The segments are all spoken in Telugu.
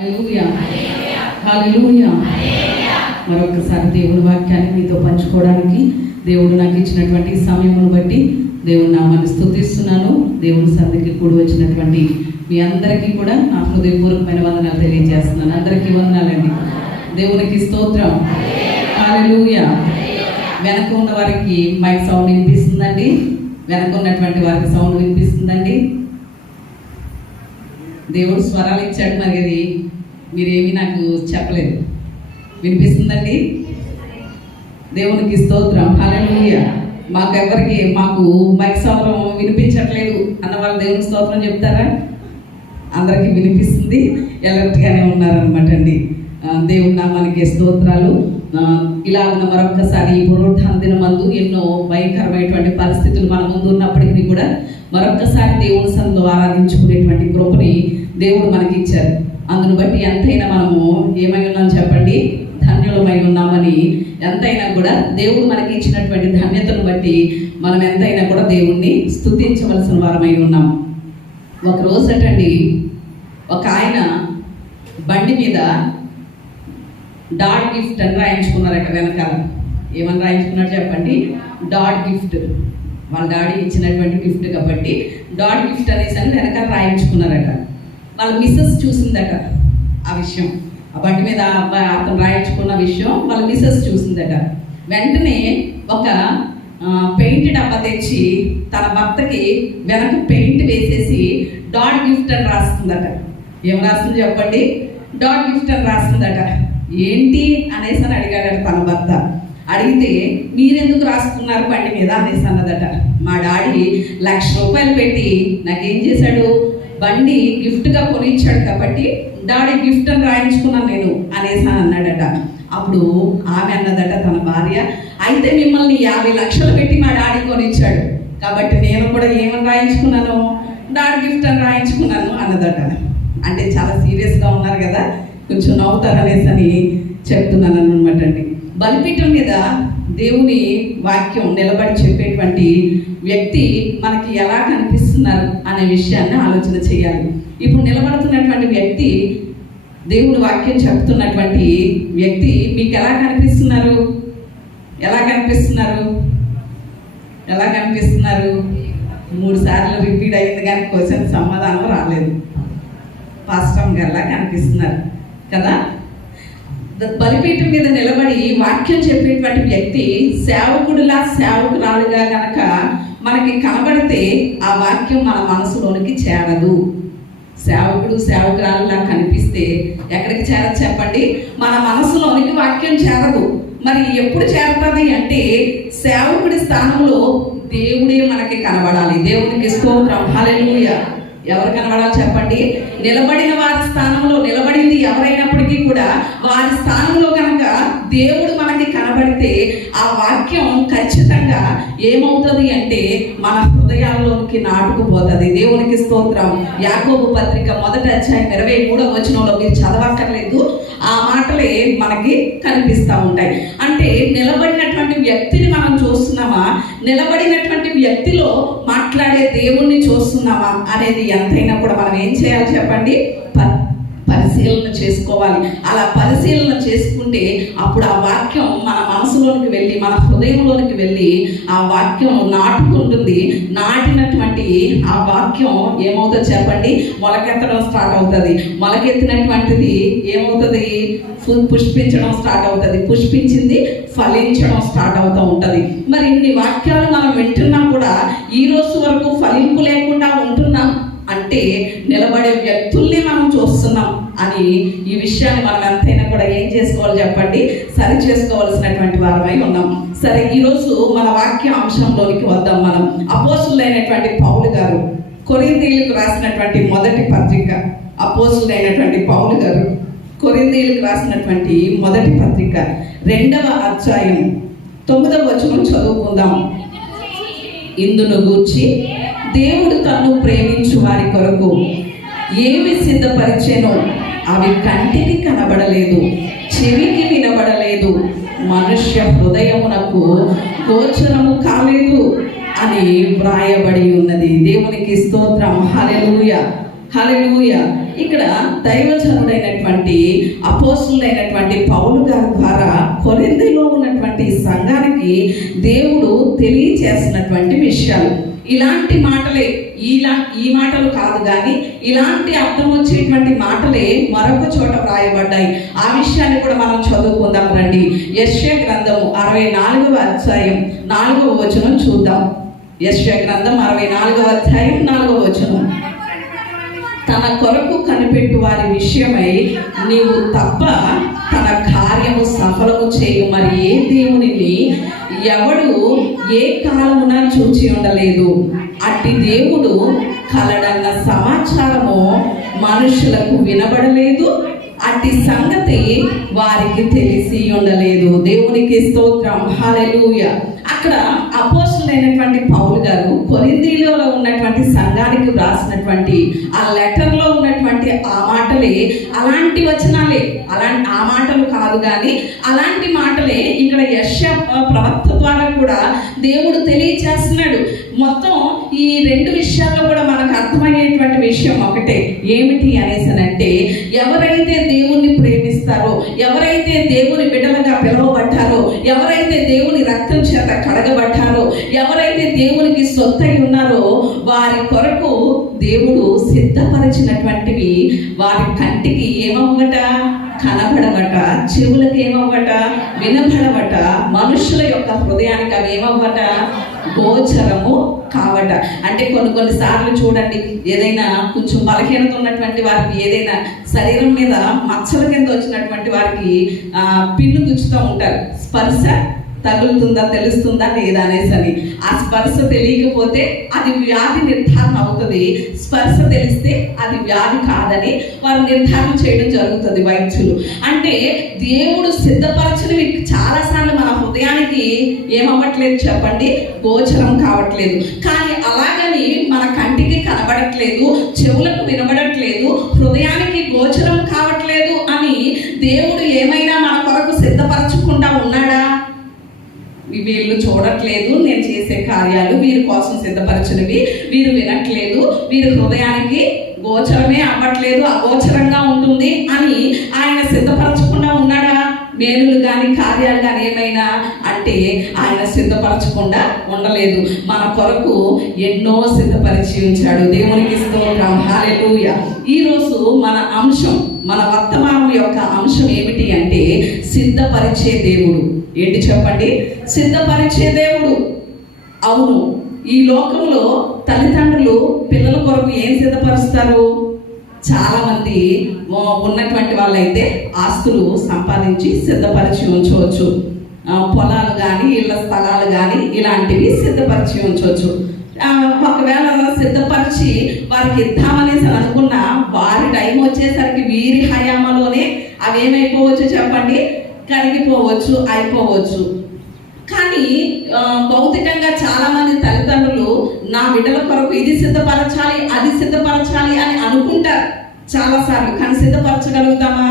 హల్లెలూయా హల్లెలూయా. మరొకసారి దేవుని వాక్యాన్ని మీతో పంచుకోవడానికి దేవుడు నాకు ఇచ్చినటువంటి సమయమును బట్టి దేవుని నామాన్ని స్తుతిస్తున్నాను. దేవుని సన్నిధికి కూడి వచ్చినటువంటి మీ అందరికీ కూడా నా హృదయపూర్వకమైన వందనాలు తెలియజేస్తున్నాను. అందరికీ వందనాలండి. దేవునికి స్తోత్రం. హల్లెలూయా. వెనక ఉన్న వారికి మైక్ సౌండ్ వినిపిస్తుందండి? వెనక ఉన్నటువంటి వారికి సౌండ్ వినిపిస్తుందండి? దేవుడు స్వరాలు ఇచ్చాడు, మరి అది మీరేమీ నాకు చెప్పలేదు. వినిపిస్తుందండి? దేవునికి స్తోత్రం. హల్లెలూయా. మాకు మైక్ సౌండ్ వినిపించట్లేదు అన్న వాళ్ళు దేవునికి స్తోత్రం చెప్తారా? అందరికీ వినిపిస్తుంది, ఎలర్ట్గానే ఉన్నారనమాట అండి. దేవుని నామానికి స్తోత్రాలు. ఇలాగ మరొక్కసారి ఈ పునరుత్థాన దినమందు ఎన్నో భయంకరమైనటువంటి పరిస్థితులు మన ముందు ఉన్నప్పటికీ కూడా మరొక్కసారి దేవుని సన్నిధిలో ఆరాధించుకునేటువంటి కృపని దేవుడు మనకి ఇచ్చారు. అందును బట్టి ఎంతైనా మనము ఏమై ఉన్నాం చెప్పండి? ధన్యులమై ఉన్నామని. ఎంతైనా కూడా దేవుడు మనకి ఇచ్చినటువంటి ధన్యతను బట్టి మనం ఎంతైనా కూడా దేవుణ్ణి స్తుతించవలసిన వారమై ఉన్నాం. ఒక రోజటండి ఒక ఆయన బండి మీద డాడ్ గిఫ్ట్ అని రాయించుకున్నారట వెనకాల. ఏమని రాయించుకున్నాడు చెప్పండి? Dad gift. వాళ్ళ డాడీ ఇచ్చినటువంటి గిఫ్ట్ కాబట్టి డాడ్ గిఫ్ట్ అనేసి అని వెనకాల రాయించుకున్నారట. వాళ్ళ మిస్సెస్ చూసిందట ఆ విషయం. ఆ బండి మీద అతను రాయించుకున్న విషయం వాళ్ళ మిస్సెస్ చూసిందట. వెంటనే ఒక పెయింట్ డబ్బా తెచ్చి తన భర్తకి వెనక పెయింట్ వేసేసి డాడ్ గిఫ్ట్ అని రాస్తుందట. ఏం రాస్తుంది చెప్పండి? డాడ్ గిఫ్ట్ అని రాస్తుందట. ఏంటి అనేసి అని అడిగాడట తన భర్త. అడిగితే మీరెందుకు రాసుకున్నారు బండి మీద అనేసి అన్నదట. మా డాడీ ₹1,00,000 పెట్టి నాకేం చేశాడు? బండి గిఫ్ట్గా కొనిచ్చాడు కాబట్టి డాడీ గిఫ్ట్ అని రాయించుకున్నాను నేను అనేసి అని అన్నాడట. అప్పుడు ఆమె అన్నదట తన భార్య, అయితే మిమ్మల్ని 50,00,000 పెట్టి మా డాడీ కొనిచ్చాడు కాబట్టి నేను కూడా ఏమని రాయించుకున్నాను? డాడీ గిఫ్ట్ అని రాయించుకున్నాను అన్నదట. అంటే చాలా సీరియస్గా ఉన్నారు కదా, కొంచెం నవ్వుతారు అనేసి అని చెప్తున్నాను అనమాట అండి. బలిపీఠం మీద దేవుని వాక్యం నిలబడి చెప్పేటువంటి వ్యక్తి మనకి ఎలా కనిపిస్తున్నారు అనే విషయాన్ని ఆలోచన చేయాలి. ఇప్పుడు నిలబడుతున్నటువంటి వ్యక్తి, దేవుని వాక్యం చెప్తున్నటువంటి వ్యక్తి మీకు ఎలా కనిపిస్తున్నారు? ఎలా కనిపిస్తున్నారు? ఎలా కనిపిస్తున్నారు? 3 సార్లు రిపీట్ అయింది కానీ క్వశ్చన్ సమాధానం రాలేదు. పాస్టర్ గారిలా కనిపిస్తున్నారు కదా. బలిపీఠం మీద నిలబడి వాక్యం చెప్పేటువంటి వ్యక్తి సేవకుడిలా సేవకురాలుగా గనక మనకి కనబడితే ఆ వాక్యం మన మనసులోనికి చేరదు. సేవకుడు సేవకురాలులా కనిపిస్తే ఎక్కడికి చేరదు చెప్పండి? మన మనసులోనికి వాక్యం చేరదు. మరి ఎప్పుడు చేరుతుంది అంటే సేవకుడి స్థానంలో దేవుడే మనకి కనబడాలి. దేవునికి స్తోత్రం. హల్లెలూయా. ఎవరు కనబడాలి చెప్పండి? నిలబడిన వారి స్థానంలో, నిలబడింది ఎవరైనప్పటికీ కూడా వారి స్థానంలో కనుక దేవుడు మనకి కనబడితే ఆ వాక్యం ఖచ్చితంగా ఏమవుతుంది అంటే మన హృదయాల్లోకి నాటుకుపోతుంది. దేవునికి స్తోత్రం. యాకోబు పత్రిక 1వ అధ్యాయం 23వ వచనంలో మీరు చదవక్కర్లేదు, ఆ మాటలే మనకి కనిపిస్తూ ఉంటాయి. అంటే నిలబడినటువంటి వ్యక్తిని మనం చూస్తున్నామా, నిలబడినటువంటి వ్యక్తిలో మాట్లాడే దేవుణ్ణి చూస్తున్నామా అనేది ఎంతైనా కూడా మనం ఏం చేయాలి చెప్పండి? పరిశీలన చేసుకోవాలి. అలా పరిశీలన చేసుకుంటే అప్పుడు ఆ వాక్యం మన మనసులోనికి వెళ్ళి మన హృదయంలోనికి వెళ్ళి ఆ వాక్యం నాటుకుంటుంది. నాటినటువంటి ఆ వాక్యం ఏమవుతుంది చెప్పండి? మొలకెత్తడం స్టార్ట్ అవుతుంది. మొలకెత్తినటువంటిది ఏమవుతుంది? పుష్పించడం స్టార్ట్ అవుతుంది. పుష్పించింది ఫలించడం స్టార్ట్ అవుతూ ఉంటుంది. మరి ఇన్ని వాక్యాలు మనం వింటున్నా కూడా ఈ రోజు వరకు ఫలింపు లేకుండా ఉంటున్నాం అంటే నిలబడే వ్యక్తుల్ని మనం చూస్తున్నాం అని ఈ విషయాన్ని మనం ఎంతైనా కూడా ఏం చేసుకోవాలి చెప్పండి? సరి చేసుకోవాల్సినటువంటి వారమై ఉన్నాం. సరే, ఈరోజు మన వాక్య అంశంలోనికి వద్దాం. మనం అపోస్తులైనటువంటి పౌలు గారు కొరింథీయులకు రాసినటువంటి మొదటి పత్రిక, అపోస్తులైనటువంటి పౌలు గారు కొరింథీయులకు రాసినటువంటి మొదటి పత్రిక 2వ అధ్యాయం 9వ వచనం చదువుకుందాం. ఇందును గూర్చి దేవుడు తన్ను ప్రేమించు వారి కొరకు ఏమి సిద్ధపరిచెనో అవి కంటికి కనబడలేదు, చెవికి వినబడలేదు, మనుష్య హృదయమునకు గోచరము కాలేదు అని వ్రాయబడి ఉన్నది. దేవునికి స్తోత్రం. హల్లెలూయా. హల్లెలూయా. ఇక్కడ దైవజనుడైనటువంటి అపోస్తులైనటువంటి పౌలు గారి ద్వారా కొరింథీలో ఉన్నటువంటి సంఘానికి దేవుడు తెలియచేసినటువంటి విషయాలు ఇలాంటి మాటలే. ఈ మాటలు కాదు కానీ ఇలాంటి అర్థం వచ్చేటువంటి మాటలే మరొక చోట వ్రాయబడ్డాయి. ఆ విషయాన్ని కూడా మనం చదువుకుందాం రండి. యెషయా గ్రంథము 64వ అధ్యాయం 4వ వచనం చూద్దాం. యెషయా గ్రంథం 64వ అధ్యాయం 4వ వచనం. తన కొరకు కనిపెట్టు వారి విషయమై నీవు తప్ప తన కార్యము సఫలము చేయు మరి ఏ దేవునిని ఎవడు ఏ కాలమున చూచి ఉండలేదు. అట్టి దేవుడు కలడన్న సమాచారము మనుషులకు వినబడలేదు, అట్టి సంగతి వారికి తెలిసి ఉండలేదు. దేవునికి స్తోత్రం. హల్లెలూయా. అక్కడ అపోస్తులైనటువంటి పౌలు గారు కొరింథీలో ఉన్నటువంటి సంఘానికి వ్రాసినటువంటి ఆ లెటర్లో ఉన్నటువంటి ఆ మాటలే, అలాంటి వచనాలే, ఆ మాటలు కాదు కానీ అలాంటి మాటలే ఇక్కడ యెషయా ప్రవక్త ద్వారా కూడా దేవుడు తెలియచేస్తున్నాడు. మొత్తం ఈ రెండు విషయాల్లో కూడా మనకు అర్థమయ్యేటువంటి విషయం ఒకటే. ఏమిటి అనేసనంటే, ఎవరైతే దేవుణ్ణి ప్రేమిస్తారో, ఎవరైతే దేవుని బిడ్డలుగా పిలువబడ్డారో, ఎవరైతే దేవుని రక్తం చేత కడగబడ్డారో, ఎవరైతే దేవునికి సొత్తై ఉన్నారో వారి కొరకు దేవుడు సిద్ధపరిచినటువంటివి వారి కంటికి ఏమవ్వట, కనబడవట, చెవులకు ఏమవ్వట, వినబడవట, మనుషుల యొక్క హృదయానికి అవి ఏమవ్వట, గోచరము కావట. అంటే కొన్ని సార్లు చూడండి, ఏదైనా కొంచెం బలహీనత ఉన్నటువంటి వారికి, ఏదైనా శరీరం మీద మచ్చల కింద వచ్చినటువంటి వారికి పిన్ను గుచ్చుతూ ఉంటారు. స్పర్శ తగులుతుందా, తెలుస్తుందా లేదా అనేసి. ఆ స్పర్శ తెలియకపోతే అది వ్యాధి నిర్ధారణ అవుతుంది, స్పర్శ తెలిస్తే అది వ్యాధి కాదని వారు నిర్ధారణ చేయడం జరుగుతుంది వైద్యులు. అంటే దేవుడు సిద్ధపరచినవి చాలాసార్లు మన హృదయానికి ఏమవ్వట్లేదు చెప్పండి, గోచరం కావట్లేదు. కానీ అలాగని మన కంటికి కనబడట్లేదు, చెవులకు వినబడట్లేదు, హృదయానికి గోచరం కావట్లేదు అని దేవుడు ఏమైనా మన కొరకు సిద్ధపరచకుండా ఉన్నాడా? వీళ్ళు చూడట్లేదు నేను చేసే కార్యాలు, వీరి కోసం సిద్ధపరచినవి వీరు వినట్లేదు, వీరి హృదయానికి గోచరమే అవ్వట్లేదు, అగోచరంగా ఉంటుంది అని ఆయన సిద్ధపరచకుండా ఉన్నాడా? మేలులు కానీ కార్యాలు కానీ ఏమైనా అంటే ఆయన సిద్ధపరచకుండా ఉండలేదు. మన కొరకు ఎన్నో సిద్ధపరిచి ఉంచాడు. దేవునికి స్తోత్రం. హల్లెలూయా. ఈరోజు మన అంశం, మన వర్తమానం యొక్క అంశం ఏమిటి అంటే సిద్ధపరిచే దేవుడు. ఏంటి చెప్పండి? సిద్ధపరిచే దేవుడు. అవును, ఈ లోకంలో తల్లిదండ్రులు పిల్లల కొరకు ఏం సిద్ధపరుస్తారు? చాలా మంది ఉన్నటువంటి వాళ్ళైతే ఆస్తులు సంపాదించి సిద్ధపరిచి ఉంచవచ్చు, పొలాలు కానీ ఇళ్ళ స్థలాలు కానీ ఇలాంటివి సిద్ధపరిచి ఉంచవచ్చు. ఒకవేళ సిద్ధపరిచి వారికి ఇద్దామనేసి అనుకున్న వారి టైం వచ్చేసరికి వీరి హయామలోనే అవి ఏమైపోవచ్చు చెప్పండి, కరిగిపోవచ్చు, అయిపోవచ్చు. కానీ భౌతికంగా చాలా మంది తల్లిదండ్రులు నా బిడ్డల కొరకు ఇది సిద్ధపరచాలి, అది సిద్ధపరచాలి అని అనుకుంటారు చాలాసార్లు. కానీ సిద్ధపరచగలుగుతామా?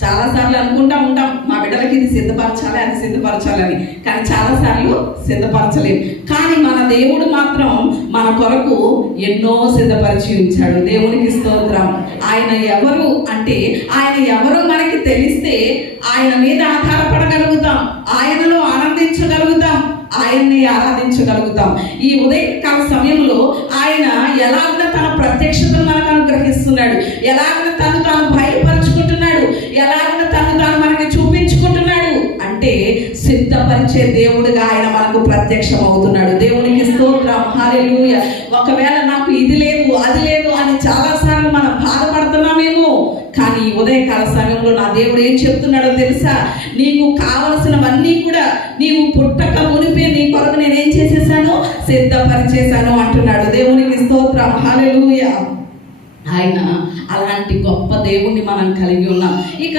చాలాసార్లు అనుకుంటా ఉంటాం మా బిడ్డలకి ఇది సిద్ధపరచాలి, అది సిద్ధపరచాలని, కానీ చాలాసార్లు సిద్ధపరచలేము. కానీ మన దేవుడు మాత్రం మన కొరకు ఎన్నో సిద్ధపరిచి ఉంచాడు. దేవునికి స్తోత్రం. ఆయన ఎవరు అంటే, ఆయన ఎవరు మనకి తెలిస్తే ఆయన మీద ఆధారపడగలుగుతాం, ఆయనలో ఆనందించగలుగుతాం, ఆయన్ని ఆరాధించగలుగుతాం. ఈ ఉదయకాల సమయంలో ఆయన ఎలాగ తన ప్రత్యక్షతను మనకు అనుగ్రహిస్తున్నాడు, ఎలాగ తను తాను బయలుపరుచుకుంటున్నాడు, ఎలాగ తను తాను మనకి చూపించుకుంటున్నాడు అంటే సిద్ధపరిచే దేవుడుగా ఆయన మనకు ప్రత్యక్షం అవుతున్నాడు. దేవునికి స్తోత్రం. హల్లెలూయా. ఒకవేళ నాకు ఇది లేదు, అది లేదు అని చాలాసార్లు మనం బాధపడుతున్నామేమో, కానీ ఉదయకాల సమయంలో నా దేవుడు ఏం చెప్తున్నాడో తెలుసా? నీకు కావలసినవన్నీ కూడా నీవు పుట్టక మునిపే నీ కొరకు నేనేం చేసేసాను, సిద్ధపరిచేశాను అంటున్నాడు. దేవునికి స్తోత్రం. హల్లెలూయా. ఆయన అలాంటి గొప్ప దేవుణ్ణి మనం కలిగి ఉన్నాం. ఇక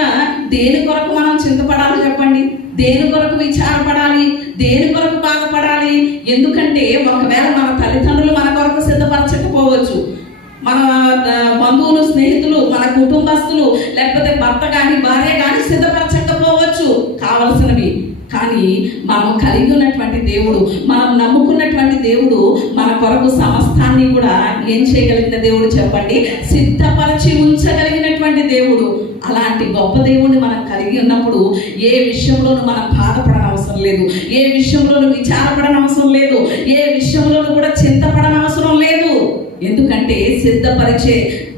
దేని కొరకు మనం చింతపడాలి చెప్పండి? దేని కొరకు విచారపడాలి? దేని కొరకు బాధపడాలి? ఎందుకంటే ఒకవేళ మన తల్లిదండ్రులు మన కొరకు సిద్ధపరచకపోవచ్చు, మన బంధువులు, స్నేహితులు, మన కుటుంబస్తులు, లేకపోతే భర్త కానీ భార్య కానీ సిద్ధపరచకపోవచ్చు కావలసినవి. కానీ కానీ మనం కలిగి ఉన్నటువంటి దేవుడు, మనం నమ్ముకున్నటువంటి దేవుడు మన కొరకు సమస్తాన్ని కూడా ఏం చేయగలిగిన దేవుడు చెప్పండి? సిద్ధపరిచి ఉంచగలిగినటువంటి దేవుడు. అలాంటి గొప్ప దేవుడిని మనం కలిగి ఉన్నప్పుడు ఏ విషయంలోనూ మనం బాధపడనవసరం లేదు, ఏ విషయంలోనూ విచారపడనవసరం లేదు, ఏ విషయంలోనూ కూడా చింతపడనవసరం లేదు. ఎందుకంటే సిద్ధపరిచే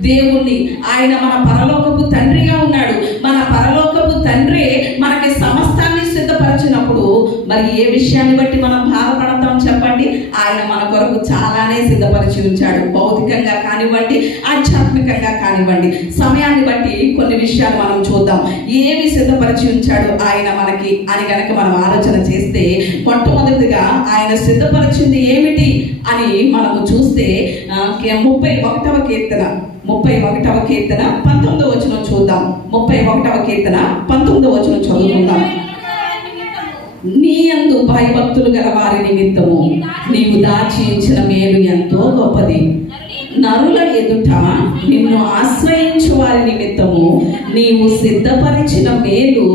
దేవుణ్ణి, ఆయన మన పరలోకపు తండ్రిగా ఉన్నాడు. మన పరలోకపు తండ్రి మనకి సమస్తాన్ని సిద్ధపరిచినప్పుడు మరి ఏ విషయాన్ని బట్టి మనం బాధపడతాం చెప్పండి? ఆయన మన కొరకు చాలానే సిద్ధపరిచి ఉంచాడు. భౌతికంగా కానివ్వండి, ఆధ్యాత్మికంగా కానివ్వండి. సమయాన్ని బట్టి కొన్ని విషయాలు మనం చూద్దాం. ఏమి సిద్ధపరిచి ఉంచాడు ఆయన మనకి అని కనుక మనం ఆలోచన చేస్తే, మొట్టమొదటిగా ఆయన సిద్ధపరిచింది ఏమిటి అని మనము చూస్తే 31వ కీర్తన 19వ వచనం చూద్దాం. 31వ కీర్తన 19వ వచనం చదువుకుందాం. నీ యందు భయభక్తులు గల వారి నిమిత్తము నీవు దాచి ఉంచిన మేలు ఎంతో గొప్పది. నరుల ఎదుట నిన్ను ఆశ్రయించు వారి నిమిత్తము నీవు సిద్ధపరిచిన మేలు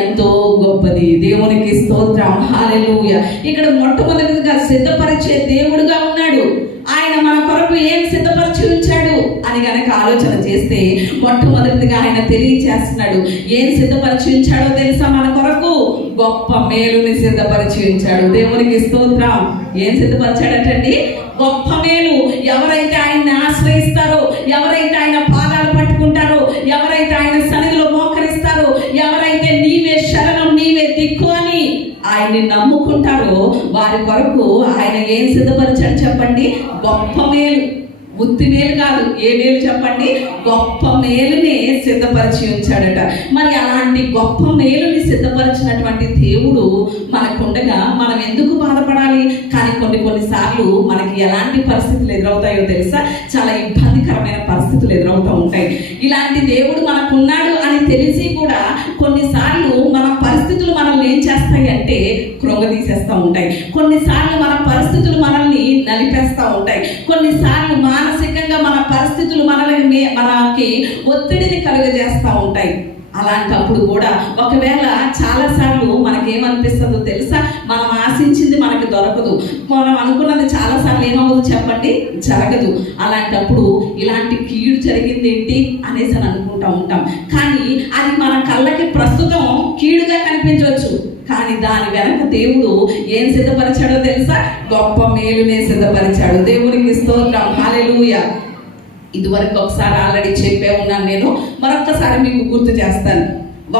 ఎంతో గొప్పది. దేవునికి స్తోత్రం, హల్లెలూయా. ఇక్కడ మొట్టమొదటిగా సిద్ధపరిచే దేవుడుగా ఉన్నాడు. ఆయన మన కొరకు ఏం సిద్ధపరిచి ఉంచాడు అని గనక ఆలోచన చేస్తే, మొట్టమొదటిగా ఆయన తెలియచేస్తున్నాడు. ఏం సిద్ధపరిచి ఉంచాడో తెలుసా? మన కొరకు గొప్ప మేలుని సిద్ధపరిచి ఉంచాడు. దేవునికి స్తోత్రం. ఏం సిద్ధపరిచాడటండి? గొప్ప మేలు. ఎవరైతే ఆయన్ని ఆశ్రయిస్తారో, ఎవరైతే ఆయన పాదాలు పట్టుకుంటారో, ఎవరైతే ఆయన సన్నిధిలో మోకరిస్తారో, ఎవరైతే నీవే శరణం, నీవే దిక్కు అని ఆయన్ని నమ్ముకుంటారో వారి కొరకు ఆయన ఏం సిద్ధపరిచాడు చెప్పండి? గొప్ప మేలు. ఉత్తి మేలు కాదు, ఏ మేలు చెప్పండి? గొప్ప మేలుని సిద్ధపరిచి ఉంచాడట. మరి అలాంటి గొప్ప మేలుని సిద్ధపరిచినటువంటి దేవుడు మనకుండగా మనం ఎందుకు బాధపడాలి? కానీ కొన్నిసార్లు మనకి ఎలాంటి పరిస్థితులు ఎదురవుతాయో తెలుసా? చాలా ఇబ్బందికరమైన పరిస్థితులు ఎదురవుతూ ఉంటాయి. ఇలాంటి దేవుడు మనకున్నాడు అని తెలిసి కూడా కొన్నిసార్లు మన పరిస్థితులు మనల్ని ఏం చేస్తాయి అంటే కృంగదీసేస్తూ ఉంటాయి. కొన్నిసార్లు మన పరిస్థితులు మనల్ని నలిపేస్తూ ఉంటాయి. కొన్నిసార్లు మానసికంగా మన పరిస్థితులు మనకి ఒత్తిడిని కలుగజేస్తూ ఉంటాయి. అలాంటప్పుడు కూడా ఒకవేళ చాలాసార్లు మనకేమనిపిస్తుందో తెలుసా? మనం ఆశించింది మనకి దొరకదు, మనం అనుకున్నది చాలాసార్లు ఏమవుతుందో చెప్పండి? జరగదు. అలాంటప్పుడు ఇలాంటి కీడు జరిగింది ఏంటి అనేసి అని అనుకుంటూ ఉంటాం. కానీ అది మన కళ్ళకి ప్రస్తుతం కీడుగా కనిపించవచ్చు, కానీ దాని వెనక దేవుడు ఏం సిద్ధపరిచాడో తెలుసా? గొప్ప మేలునే సిద్ధపరిచాడు. దేవునికి స్తోత్రం, హల్లెలూయా. ఇదివరకు ఒకసారి ఆల్రెడీ చెప్పే ఉన్నాను నేను, మరొకసారి మీకు గుర్తు చేస్తాను.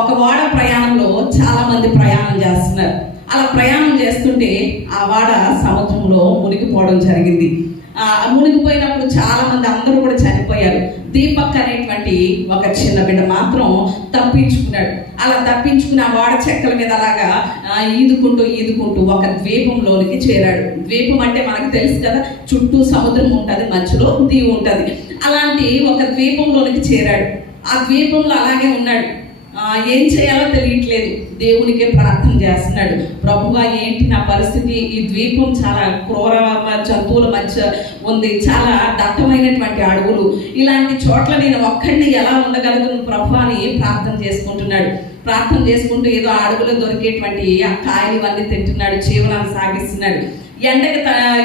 ఒక ఓడ ప్రయాణంలో చాలా మంది ప్రయాణం చేస్తున్నారు. అలా ప్రయాణం చేస్తుంటే ఆ ఓడ సముద్రంలో మునిగిపోవడం జరిగింది. మునిగిపోయినప్పుడు చాలా మంది అందరూ కూడా చనిపోయారు. దీపక్ అనేటువంటి ఒక చిన్న బిడ్డ మాత్రం తప్పించుకున్నాడు. అలా తప్పించుకుని ఆ వాడ చెక్కల మీద అలాగా ఈదుకుంటూ ఒక ద్వీపంలోనికి చేరాడు. ద్వీపం అంటే మనకు తెలుసు కదా, చుట్టూ సముద్రం ఉంటుంది, మధ్యలో దీవి ఉంటుంది. అలాంటి ఒక ద్వీపంలోనికి చేరాడు. ఆ ద్వీపంలో అలాగే ఉన్నాడు. ఏం చేయాలో తెలియట్లేదు. దేవునికే ప్రార్థన చేస్తున్నాడు. ప్రభువా, ఏంటి నా పరిస్థితి? ఈ ద్వీపం చాలా క్రూర జంతువుల మధ్య ఉంది, చాలా దట్టమైనటువంటి అడవులు. ఇలాంటి చోట్ల నేను ఒక్కడిని ఎలా ఉండగలను ప్రభు అని ప్రార్థన చేసుకుంటున్నాడు. ప్రార్థన చేసుకుంటూ ఏదో అడవులో దొరికేటువంటి ఆ కాయలు ఇవన్నీ తింటున్నాడు, జీవనాన్ని సాగిస్తున్నాడు. ఎండకి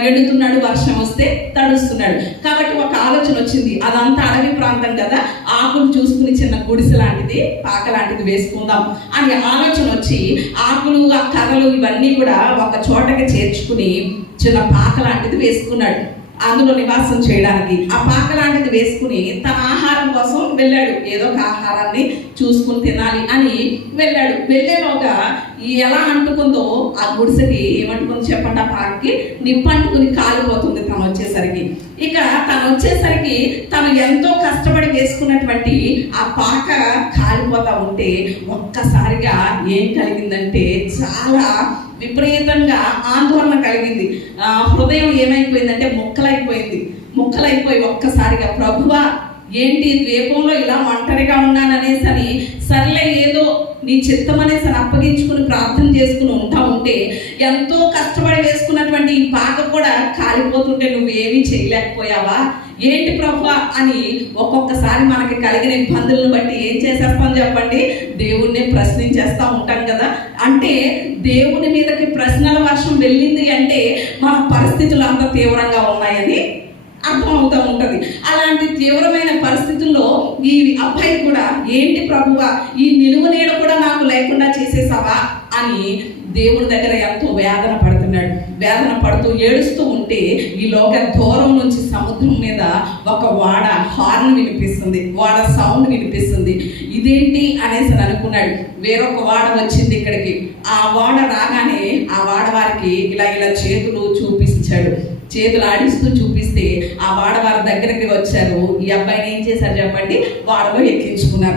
ఎండుతున్నాడు, వర్షం వస్తే తడుస్తున్నాడు. కాబట్టి ఒక ఆలోచన వచ్చింది, అదంతా అడవి ప్రాంతం కదా, ఆకులు చూసుకుని చిన్న గుడిసె లాంటిది, పాక లాంటిది వేసుకుందాం అని ఆలోచన వచ్చి ఆకులు, ఆ కర్రలు ఇవన్నీ కూడా ఒక చోటకి చేర్చుకుని చిన్న పాక లాంటిది వేసుకున్నాడు అందులో నివాసం చేయడానికి. ఆ పాక లాంటిది వేసుకుని తన ఆహారం కోసం వెళ్ళాడు. ఏదో ఒక ఆహారాన్ని చూసుకుని తినాలి అని వెళ్ళాడు. వెళ్ళేలోగా ఎలా అంటుకుందో ఆ గుడిసెకి, ఏమంటుకుందో చెప్పండి, ఆ పాకకి నిప్పంటుకుని కాలిపోతుంది తను వచ్చేసరికి. ఇక తను వచ్చేసరికి తను ఎంతో కష్టపడి వేసుకున్నటువంటి ఆ పాక కాలిపోతా ఉంటే ఒక్కసారిగా ఏం కలిగిందంటే చాలా విపరీతంగా ఆందోళన కలిగింది. హృదయం ఏమైపోయిందంటే ముక్కలైపోయి ఒక్కసారిగా ప్రభువా, ఏంటి ద్వీపంలో ఇలా ఒంటరిగా ఉన్నాననేసని, సర్లే ఏదో నీ చిత్తం అనేసి అప్పగించుకుని ప్రార్థన చేసుకుని ఉంటే ఎంతో కష్టపడి వేసుకున్నటువంటి ఈ పాక కూడా కాలిపోతుంటే నువ్వేమీ చేయలేకపోయావా? ఏంటి ప్రభువా అని ఒక్కొక్కసారి మనకి కలిగిన ఇబ్బందులను బట్టి ఏం చేసేస్తాం చెప్పండి, దేవుణ్ణి ప్రశ్నించేస్తూ ఉంటాం కదా. అంటే దేవుని మీదకి ప్రశ్నల వర్షం వెళ్ళింది అంటే మన పరిస్థితులు అంత తీవ్రంగా ఉన్నాయని అర్థమవుతూ ఉంటుంది. అలాంటి తీవ్రమైన పరిస్థితుల్లో ఈ అబ్బాయి కూడా ఏంటి ప్రభువా, ఈ నిలువ నీడ కూడా నాకు లేకుండా చేసేసావా అని దేవుడి దగ్గర ఎంతో వేదన పడుతున్నాడు. వేదన పడుతూ ఏడుస్తూ ఉంటే ఈలోగా దూరం నుంచి సముద్రం మీద ఒక వాడ హార్న్ వినిపిస్తుంది, వాడ సౌండ్ వినిపిస్తుంది. ఇదేంటి అనేసి అనుకున్నాడు. వేరొక వాడ వచ్చింది ఇక్కడికి. ఆ వాడ రాగానే ఆ వాడ వారికి ఇలా చేతులు చూపించాడు. చేతులు ఆడిస్తూ చూపిస్తే ఆ వాడవారి దగ్గరికి వచ్చారు. ఈ అబ్బాయిని ఏం చేశారు చెప్పండి, వాడలో ఎక్కించుకుని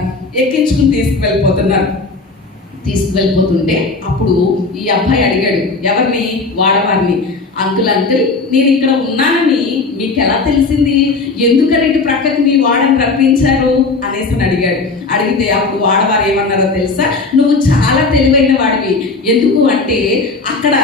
తీసుకువెళ్ళిపోతుంటే అప్పుడు ఈ అబ్బాయి అడిగాడు ఎవరిని, వాడవారిని, అంకుల్ నేను ఇక్కడ ఉన్నానని మీకు ఎలా తెలిసింది, ఎందుకని ఇటు ప్రక్కకి మీ వాడని రప్పించారు అనేసి అడిగాడు. అడిగితే అప్పుడు వాడవారు ఏమన్నారో తెలుసా, నువ్వు చాలా తెలివైన వాడివి. ఎందుకు అంటే అక్కడ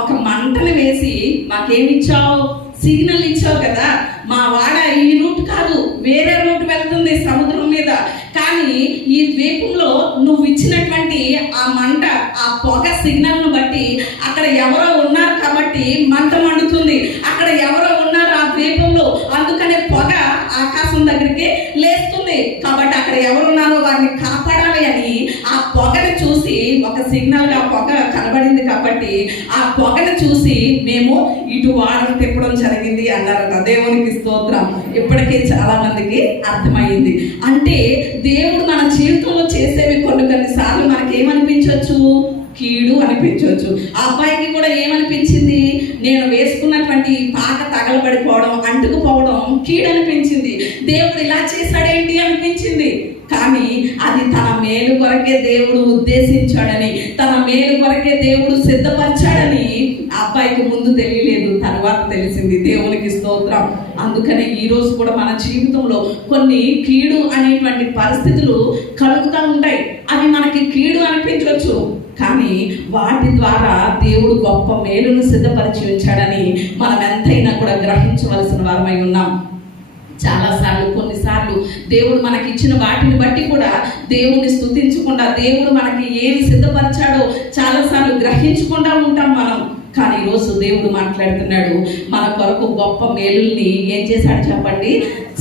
ఒక మంటను వేసి మాకేమిచ్చావు, సిగ్నల్ ఇచ్చావు కదా. మా వాడ ఈ రూట్ కాదు, వేరే రూట్ వెళ్తుంది సముద్రం మీద. కానీ ఈ ద్వీపంలో నువ్వు ఇచ్చినటువంటి ఆ మంట, ఆ పొగ సిగ్నల్ను బట్టి అక్కడ ఎవరో ఉన్నారు కాబట్టి మంట మండుతుంది. అక్కడ ఎవరో ఉన్నారు ఆ ద్వీపంలో, అందుకనే పొగ ఆకాశం దగ్గరికి లేస్తుంది. కాబట్టి అక్కడ ఎవరున్నారో వారిని కాపాడాలి అని ఆ పొగను చూసి, ఒక సిగ్నల్ గా పొగ కనబడింది కాబట్టి ఆ పొగను చూసి మేము ఇటు వాడను తిప్పడం జరిగింది అన్నారట. దేవునికి స్తోత్రం. ఇప్పటికే చాలా మందికి అర్థమైంది. అంటే దేవుడు మన జీవితంలో చేసేవి కొన్నిసార్లు మనకేమనిపించవచ్చు, కీడు అనిపించవచ్చు. ఆ అబ్బాయికి కూడా ఏమనిపించింది, నేను వేసుకున్నటువంటి పాక తగలబడిపోవడం, అంటుకుపోవడం కీడు అనిపించింది. దేవుడు ఇలా చేశాడేంటి అనిపించింది. కానీ అది తన మేలు కొరకే దేవుడు ఉద్దేశించాడని, తన మేలు కొరకే దేవుడు సిద్ధపరిచాడని ఆ అబ్బాయికి ముందు తెలియలేదు, తర్వాత తెలిసింది. దేవునికి స్తోత్రం. అందుకనే ఈ రోజు కూడా మన జీవితంలో కొన్ని కీడు అనేటువంటి పరిస్థితులు కలుగుతూ ఉంటాయి. అవి మనకి కీడు అనిపించవచ్చు, కానీ వాటి ద్వారా దేవుడు గొప్ప మేలును సిద్ధపరిచి ఉంచాడని మనం ఎంతైనా కూడా గ్రహించవలసిన వారమై ఉన్నాం. చాలాసార్లు కొన్నిసార్లు దేవుడు మనకి ఇచ్చిన వాటిని బట్టి కూడా దేవుడిని స్తుతించకుండా, దేవుడు మనకి ఏమి సిద్ధపరిచాడో చాలాసార్లు గ్రహించకుండా ఉంటాం మనం. కానీ ఈరోజు దేవుడు మాట్లాడుతున్నాడు, మన కొరకు గొప్ప మేలుల్ని ఏం చేశాడు చెప్పండి,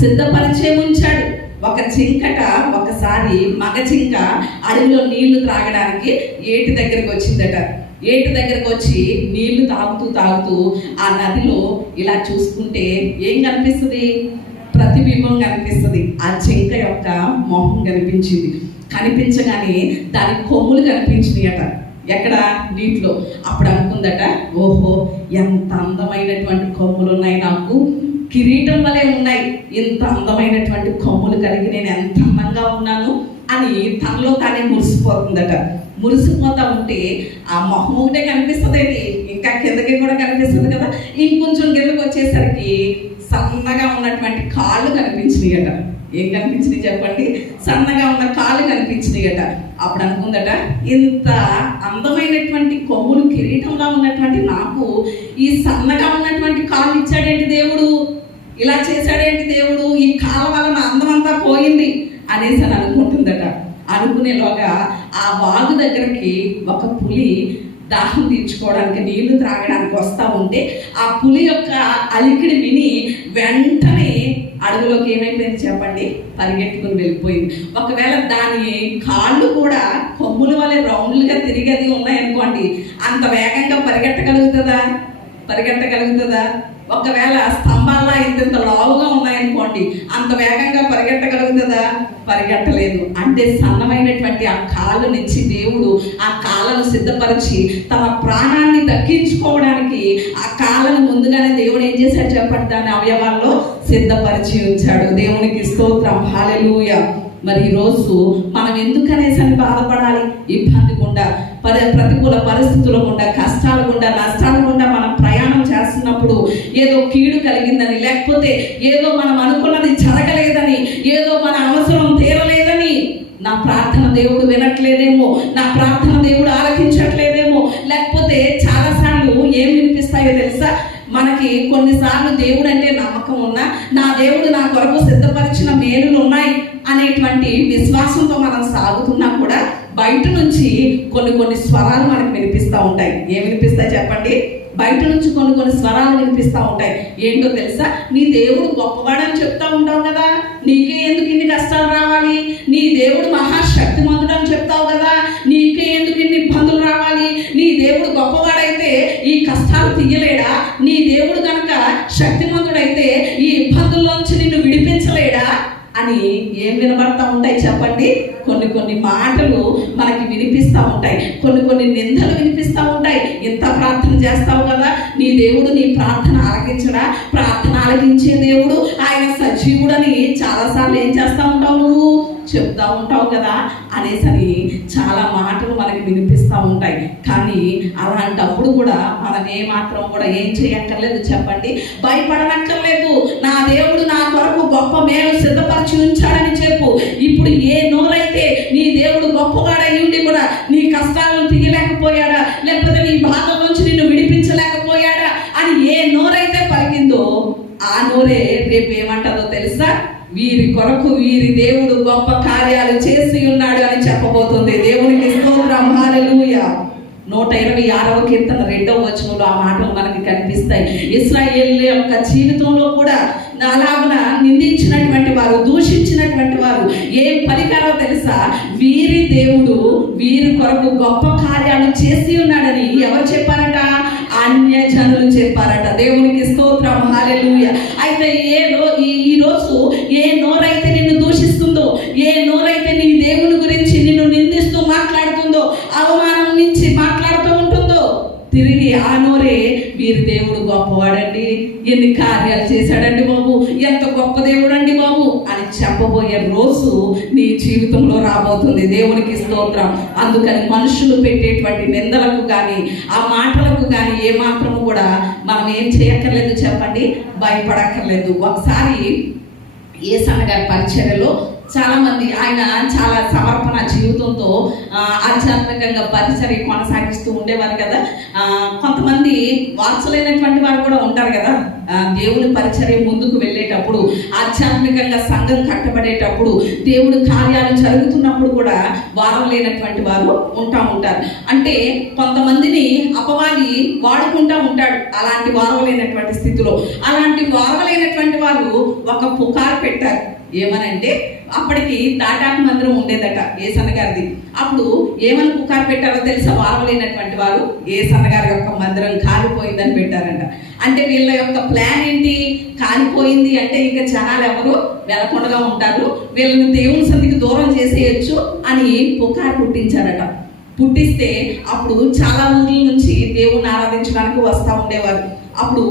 సిద్ధపరిచే ఉంచాడు. ఒక జింకట ఒకసారి, మగ జింక అడవిలో నీళ్లు త్రాగడానికి ఏటి దగ్గరికి వచ్చిందట. ఏటి దగ్గరకు వచ్చి నీళ్లు తాగుతూ ఆ నదిలో ఇలా చూసుకుంటే ఏం కనిపిస్తుంది, ప్రతిబింబం కనిపిస్తుంది. ఆ జింక యొక్క మొహం కనిపించింది. కనిపించగానే దాని కొమ్ములు కనిపించినాయట. ఎక్కడ, నీటిలో. అప్పుడు అనుకుందట, ఓహో ఎంత అందమైనటువంటి కొమ్ములు ఉన్నాయి, నాకు కిరీటం వలె ఉన్నాయి, ఇంత అందమైనటువంటి కొమ్ములు కలిగి నేను ఎంత అందంగా ఉన్నాను అని తనలో తానే మురిసిపోతుందట. మురిసిపోతా ఉంటే ఆ మొహం ఒకటే కనిపిస్తుంది, ఇంకా కిందకి కూడా కనిపిస్తుంది కదా. ఇంకొంచెం కిందకి వచ్చేసరికి సన్నగా ఉన్నటువంటి కాళ్ళు కనిపించినాయట. ఏం కనిపించినాయి చెప్పండి, సన్నగా ఉన్న కాళ్ళు కనిపించినాయట. అప్పుడు అనుకుందట, ఇంత అందమైనటువంటి కొమ్ములు కిరీటంగా ఉన్నటువంటి నాకు ఈ సన్నగా ఉన్నటువంటి కాళ్ళు ఇచ్చాడేంటి దేవుడు, ఇలా చేశాడేంటి దేవుడు, ఈ కాళ్ళ వల్ల నా అందమంతా పోయింది అనేసి అని అనుకుంటుందట. అనుకునేలోగా ఆ వాగు దగ్గరికి ఒక పులి దాహం తీర్చుకోవడానికి, నీళ్లు త్రాగడానికి వస్తూ ఉంటే ఆ పులి యొక్క అలికిడి విని వెంటనే అడవిలోకి ఏమైపోయింది చెప్పండి, పరిగెట్టుకుని వెళ్ళిపోయింది. ఒకవేళ దాని కాళ్ళు కూడా కొమ్ముల వల్ల రౌండ్లుగా తిరిగేది ఉన్నాయనుకోండి, అంత వేగంగా పరిగెట్టగలుగుతుందా? ఒకవేళ స్తంభాల్లో ఇంత లావుగా ఉన్నాయనుకోండి, అంత వేగంగా పరిగెట్టగలుగుతుందా? పరిగెట్టలేదు. అంటే సన్నమైనటువంటి ఆ కాళ్ళనిచ్చి దేవుడు ఆ కాళ్ళను సిద్ధపరిచి తన ప్రాణాన్ని దక్కించుకోవడానికి ఆ కాళ్ళను ముందుగానే దేవుడు ఏం చేశాడు చెప్పండి, దాని అవయవాల్లో సిద్ధపరిచి ఉంచాడు. దేవునికి స్తోత్రం, హల్లెలూయా. మరి ఈరోజు మనం ఎందుకనేసి బాధపడాలి? ఇబ్బంది గుండా, ప్రతికూల పరిస్థితుల గుండా, కష్టాల గుండా, నష్టాల గుండా మనం ప్రయాణం చేస్తున్నప్పుడు ఏదో కీడు కలిగిందని, లేకపోతే ఏదో మనం అనుకున్నది జరగలేదని, ఏదో మన అవసరం తీరలేదని, నా ప్రార్థన దేవుడు వినట్లేదేమో, నా ప్రార్థన దేవుడు ఆలకించట్లేదేమో, లేకపోతే చాలాసార్లు ఏం వినిపిస్తాయో తెలుసా, మనకి కొన్నిసార్లు దేవుడు అంటే నమ్మకం ఉన్నా, నా దేవుడు నా కొరకు సిద్ధపరిచిన మేలులు ఉన్నాయి అనేటువంటి విశ్వాసంతో మనం సాగుతున్నా కూడా బయట నుంచి కొన్ని స్వరాలు మనకు వినిపిస్తూ ఉంటాయి. ఏం వినిపిస్తాయి చెప్పండి? బయట నుంచి కొన్ని స్వరాలు వినిపిస్తూ ఉంటాయి. ఏంటో తెలుసా? నీ దేవుడు గొప్పవాడని చెప్తా ఉంటావు కదా, నీకే ఎందుకు ఇన్ని కష్టాలు రావాలి? నీ దేవుడు మహాశక్తిమంతుడు అని చెప్తావు కదా, నీకే ఎందుకు ఇన్ని ఇబ్బందులు రావాలి? నీ దేవుడు గొప్పవాడైతే ఈ కష్టాలు తీయలేడా? నీ దేవుడు కనుక శక్తిమంతుడైతే ఈ ఇబ్బందుల్లోంచి నిన్ను విడిపించలేడా అని ఏం వినబడతా ఉంటాయి చెప్పండి? కొన్ని మాటలు మనకి వినిపిస్తూ ఉంటాయి, కొన్ని నిందలు వినిపిస్తూ ఉంటాయి. ఇంత ప్రార్థన చేస్తావు కదా, నీ దేవుడు నీ ప్రార్థన ఆలకించడా? ప్రార్థన ఆలకించే దేవుడు ఆయన సజీవుడని చాలాసార్లు ఏం చేస్తూ ఉంటావు, నువ్వు చెప్తా ఉంటావు కదా అనేసరి చాలా మాటలు మనకి వినిపిస్తూ ఉంటాయి. కానీ అలాంటప్పుడు కూడా మనం ఏమాత్రం కూడా ఏం చేయక్కర్లేదు చెప్పండి, భయపడనక్కర్లేదు. నా దేవుడు నా కొరకు గొప్ప మేలు సిద్ధపరిచి ఉంచాడని చెప్పు. ఇప్పుడు ఏ నోరైతే నీ దేవుడు గొప్పవాడై ఉండి కూడా నీ కష్టాలను తీయలేకపోయాడా, లేకపోతే నీ బాధల నుంచి నిన్ను విడిపించలేకపోయాడా అని ఏ నోరైతే పలికిందో ఆ నోరే రేపు ఏమంటుందో తెలుసా? వీరి కొరకు వీరి దేవుడు గొప్ప కార్యాలు చేసి ఉన్నాడు అని చెప్పబోతుంది. దేవునికి స్తోత్రం, హల్లెలూయా. 126వ కీర్తన 2వ వచనంలో ఆ మాటలు మనకి కనిపిస్తాయి. ఇశ్రాయేలు యొక్క జీవితంలో కూడా అలాగున నిందించినటువంటి వారు, దూషించినటువంటి వారు ఏం పలికారో తెలుసా? వీరి దేవుడు వీరి కొరకు గొప్ప కార్యాలు చేసి ఉన్నాడని ఎవరు చెప్పారట? అన్యజనులు చెప్పారట. దేవునికి స్తోత్రం, హల్లెలూయా. అయితే ఈ రోజు ఏ నోరైతే నిన్ను దూషిస్తుందో, ఏ నోరైతే నీ దేవుని గురించి నిన్ను నిందిస్తూ మాట్లాడుతుందో, అవమానం నుంచి మాట్లాడుతూ ఉంటుందో, తిరిగి ఆ నోరే వీరి దేవుడు గొప్పవాడండి, ఎన్ని కార్యాలు చేశాడండి బాబు, ఎంత గొప్ప దేవుడు అండి బాబు అని చెప్పబోయే రోజు నీ జీవితంలో రాబోతుంది. దేవునికి స్తోత్రం. అందుకని మనుషులు పెట్టేటువంటి నిందలకు కానీ ఆ మాటలకు కానీ ఏమాత్రము కూడా మనం ఏం చేయక్కర్లేదు చెప్పండి, భయపడక్కర్లేదు. ఒకసారి యేసయ్య గారి పరిచర్యలో చాలామంది, ఆయన చాలా సమర్పణ జీవితంతో ఆధ్యాత్మికంగా పరిచర్య కొనసాగిస్తూ ఉండేవారు కదా. కొంతమంది వారసులైనటువంటి వారు కూడా ఉంటారు కదా, దేవుని పరిచర్య ముందుకు వెళ్ళేటప్పుడు, ఆధ్యాత్మికంగా సంఘం కట్టబడేటప్పుడు, దేవుడు కార్యాలు జరుగుతున్నప్పుడు కూడా వారం లేనటువంటి వారు ఉంటారు. అంటే కొంతమందిని అపవాది వాడుకుంటూ ఉంటాడు అలాంటి వారం లేనటువంటి స్థితిలో. అలాంటి వారం లేనటువంటి వారు ఒక పుకారు పెట్టారు. ఏమనంటే, అప్పటికి తాటాకు మందిరం ఉండేదట యేసయ్య గారిది. అప్పుడు ఏమని పుకారు పెట్టారో తెలుసా? వారలేనటువంటి వారు యేసయ్య గారి యొక్క మందిరం కాలిపోయిందని పెట్టారంట. అంటే వీళ్ళ యొక్క ప్లాన్ ఏంటి? కాలిపోయింది అంటే ఇక జనాలు ఎవరు వెళ్లకుండా ఉంటారు, వీళ్ళని దేవుని సన్నిధికి దూరం చేసేయచ్చు అని పుకారు పుట్టించారట. పుట్టిస్తే అప్పుడు చాలా ఊర్ల నుంచి దేవుణ్ణి ఆరాధించడానికి వస్తూ ఉండేవారు. అప్పుడు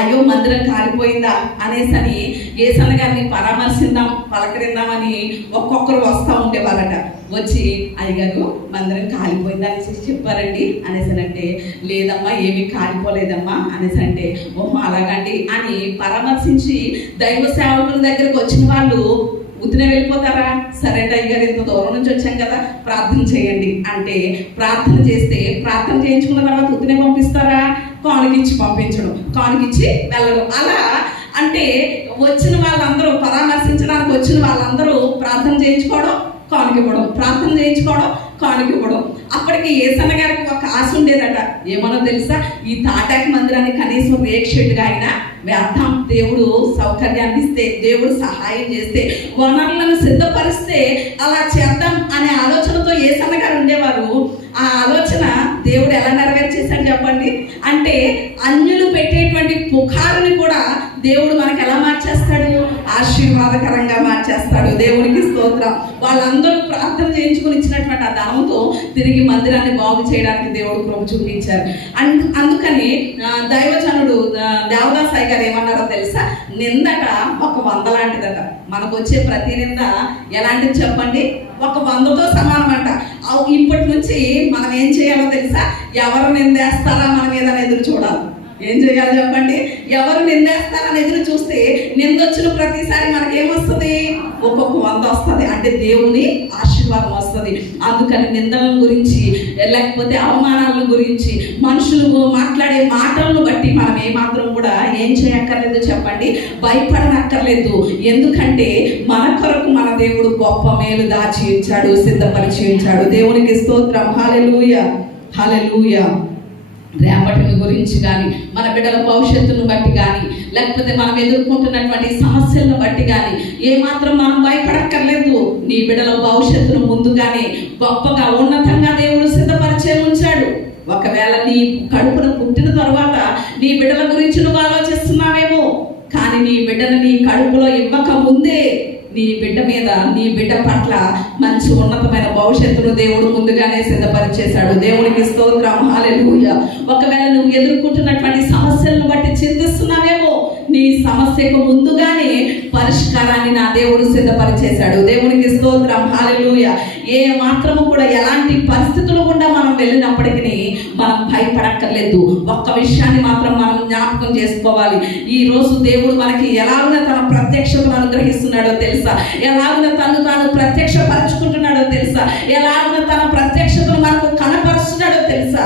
అయ్యో మందిరం కాలిపోయిందా అనేసని యేసయ్య గారిని పరామర్శిద్దాం, పలకరిందామని ఒక్కొక్కరు వస్తూ ఉండేవారట. వచ్చి అయ్యగారు మందిరం కాలిపోయిందా అనేసి చెప్పారండి అనేసనంటే, లేదమ్మా ఏమీ కాలిపోలేదమ్మా అనేసంటే, ఓహో అలాగండి అని పరామర్శించి దైవ సేవకుల దగ్గరకు వచ్చిన వాళ్ళు ఉత్తినే వెళ్ళిపోతారా? సరే అయ్యగారు ఇంత దూరం నుంచి వచ్చాం కదా, ప్రార్థన చేయండి అంటే ప్రార్థన చేస్తే, ప్రార్థన చేయించుకున్న తర్వాత ఉత్తినే పంపిస్తారా? కానుకిచ్చి పంపించడం, కానుకిచ్చి వెళ్ళడం. అలా అంటే వచ్చిన వాళ్ళందరూ, పరామర్శించడానికి వచ్చిన వాళ్ళందరూ ప్రార్థన చేయించుకోవడం, కానుకివ్వడం, ప్రార్థన చేయించుకోవడం, కానుకివ్వడం. అప్పటికి యేసయ్య గారికి ఒక ఆశ ఉండేదట. ఏమన్నా తెలుసా? ఈ తాటాకి మందిరాన్ని కనీసం రేక్ షెడ్గా అయినా వేద్దాం, దేవుడు సౌకర్యాన్ని ఇస్తే, దేవుడు సహాయం చేస్తే, వనరులను సిద్ధపరిస్తే అలా చేద్దాం అనే ఆలోచనతో యేసయ్య గారు ఉండేవారు. ఆ ఆలోచన దేవుడు ఎలా నెరవేర్చేశాడు చెప్పండి? అంటే అన్యులు పెట్టేటువంటి పుకారుని కూడా దేవుడు మనకు ఎలా మార్చేస్తాడు? ఆశీర్వాదకరంగా మార్చేస్తాడు. దేవునికి స్తోత్రం. వాళ్ళందరూ ప్రార్థన చేయించుకుని ఇచ్చినటువంటి ఆ ధనంతో తిరిగి మందిరాన్ని బాగు చేయడానికి దేవుడు కృప చూపించారు. అందుకని దైవజనుడు దేవదాసాయి గారు ఏమన్నారో తెలుసా? నిందట ఒక 100 లాంటిదట. మనకు వచ్చే ప్రతి నింద ఎలాంటిది చెప్పండి? ఒక 100తో సమానం అంట. ఇప్పటి నుంచి మనం ఏం చేయాలో తెలుసా? ఎవరు నిందేస్తారా మన మీద ఎదురు చూడాలి. ఏం చేయాలి చెప్పండి? ఎవరు నిందేస్తారని ఎదురు చూస్తే నిందొచ్చిన ప్రతిసారి మనకేమొస్తుంది? ఒక్కొక్క 100 వస్తుంది. అంటే దేవుని ఆశీర్వాదం వస్తుంది. అందుకని నిందల గురించి, లేకపోతే అవమానాల గురించి, మనుషులు మాట్లాడే మాటలను బట్టి మనం ఏమాత్రం కూడా ఏం చేయక్కర్లేదు చెప్పండి, భయపడనక్కర్లేదు. ఎందుకంటే మన కొరకు మన దేవుడు గొప్ప మేలు దాచి ఉంచాడు, సిద్ధపరిచి ఉంచాడు. దేవునికి స్తోత్రం. హల్లెలూయా, హల్లెలూయా. రేపటిని గురించి కానీ, మన బిడ్డల భవిష్యత్తును బట్టి కానీ, లేకపోతే మనం ఎదుర్కొంటున్నటువంటి సమస్యలను బట్టి కానీ ఏమాత్రం మనం భయపడక్కర్లేదు. నీ బిడ్డల భవిష్యత్తును ముందుగానే గొప్పగా ఉన్నతంగా దేవుడు సిద్ధపరిచే ఉంచాడు. ఒకవేళ నీ కడుపున పుట్టిన తర్వాత నీ బిడ్డల గురించి నువ్వు ఆలోచిస్తున్నావేమో, కానీ నీ బిడ్డను నీ కడుపులో ఇవ్వక ముందే నీ బిడ్డ మీద, నీ బిడ్డ పట్ల మంచి ఉన్నతమైన భవిష్యత్తును దేవుడు ముందుగానే సిద్ధపరిచేశాడు. దేవునికి స్తోత్రం. హల్లెలూయా. ఒకవేళ నువ్వు ఎదుర్కొంటున్నటువంటి సమస్యలను బట్టి చింతిస్తున్నావేమో, నీ సమస్యకు ముందుగానే పరిష్కారాన్ని నా దేవుడు సిద్ధపరిచేశాడు. దేవునికి స్తోత్రం. హల్లెలూయా. ఏ మాత్రము కూడా ఎలాంటి పరిస్థితులు గుండా మనం వెళ్ళినప్పటికీ మనం భయపడక్కర్లేదు. ఒక్క విషయాన్ని మాత్రం మనం జ్ఞాపకం చేసుకోవాలి. ఈ రోజు దేవుడు మనకి ఎలాగున తన ప్రత్యక్షతను అనుగ్రహిస్తున్నాడో తెలుసా, ఎలాగున తను తాను ప్రత్యక్షపరచుకుంటున్నాడో తెలుసా, ఎలాగున తన ప్రత్యక్షతను మనకు కనపరుస్తున్నాడో తెలుసా.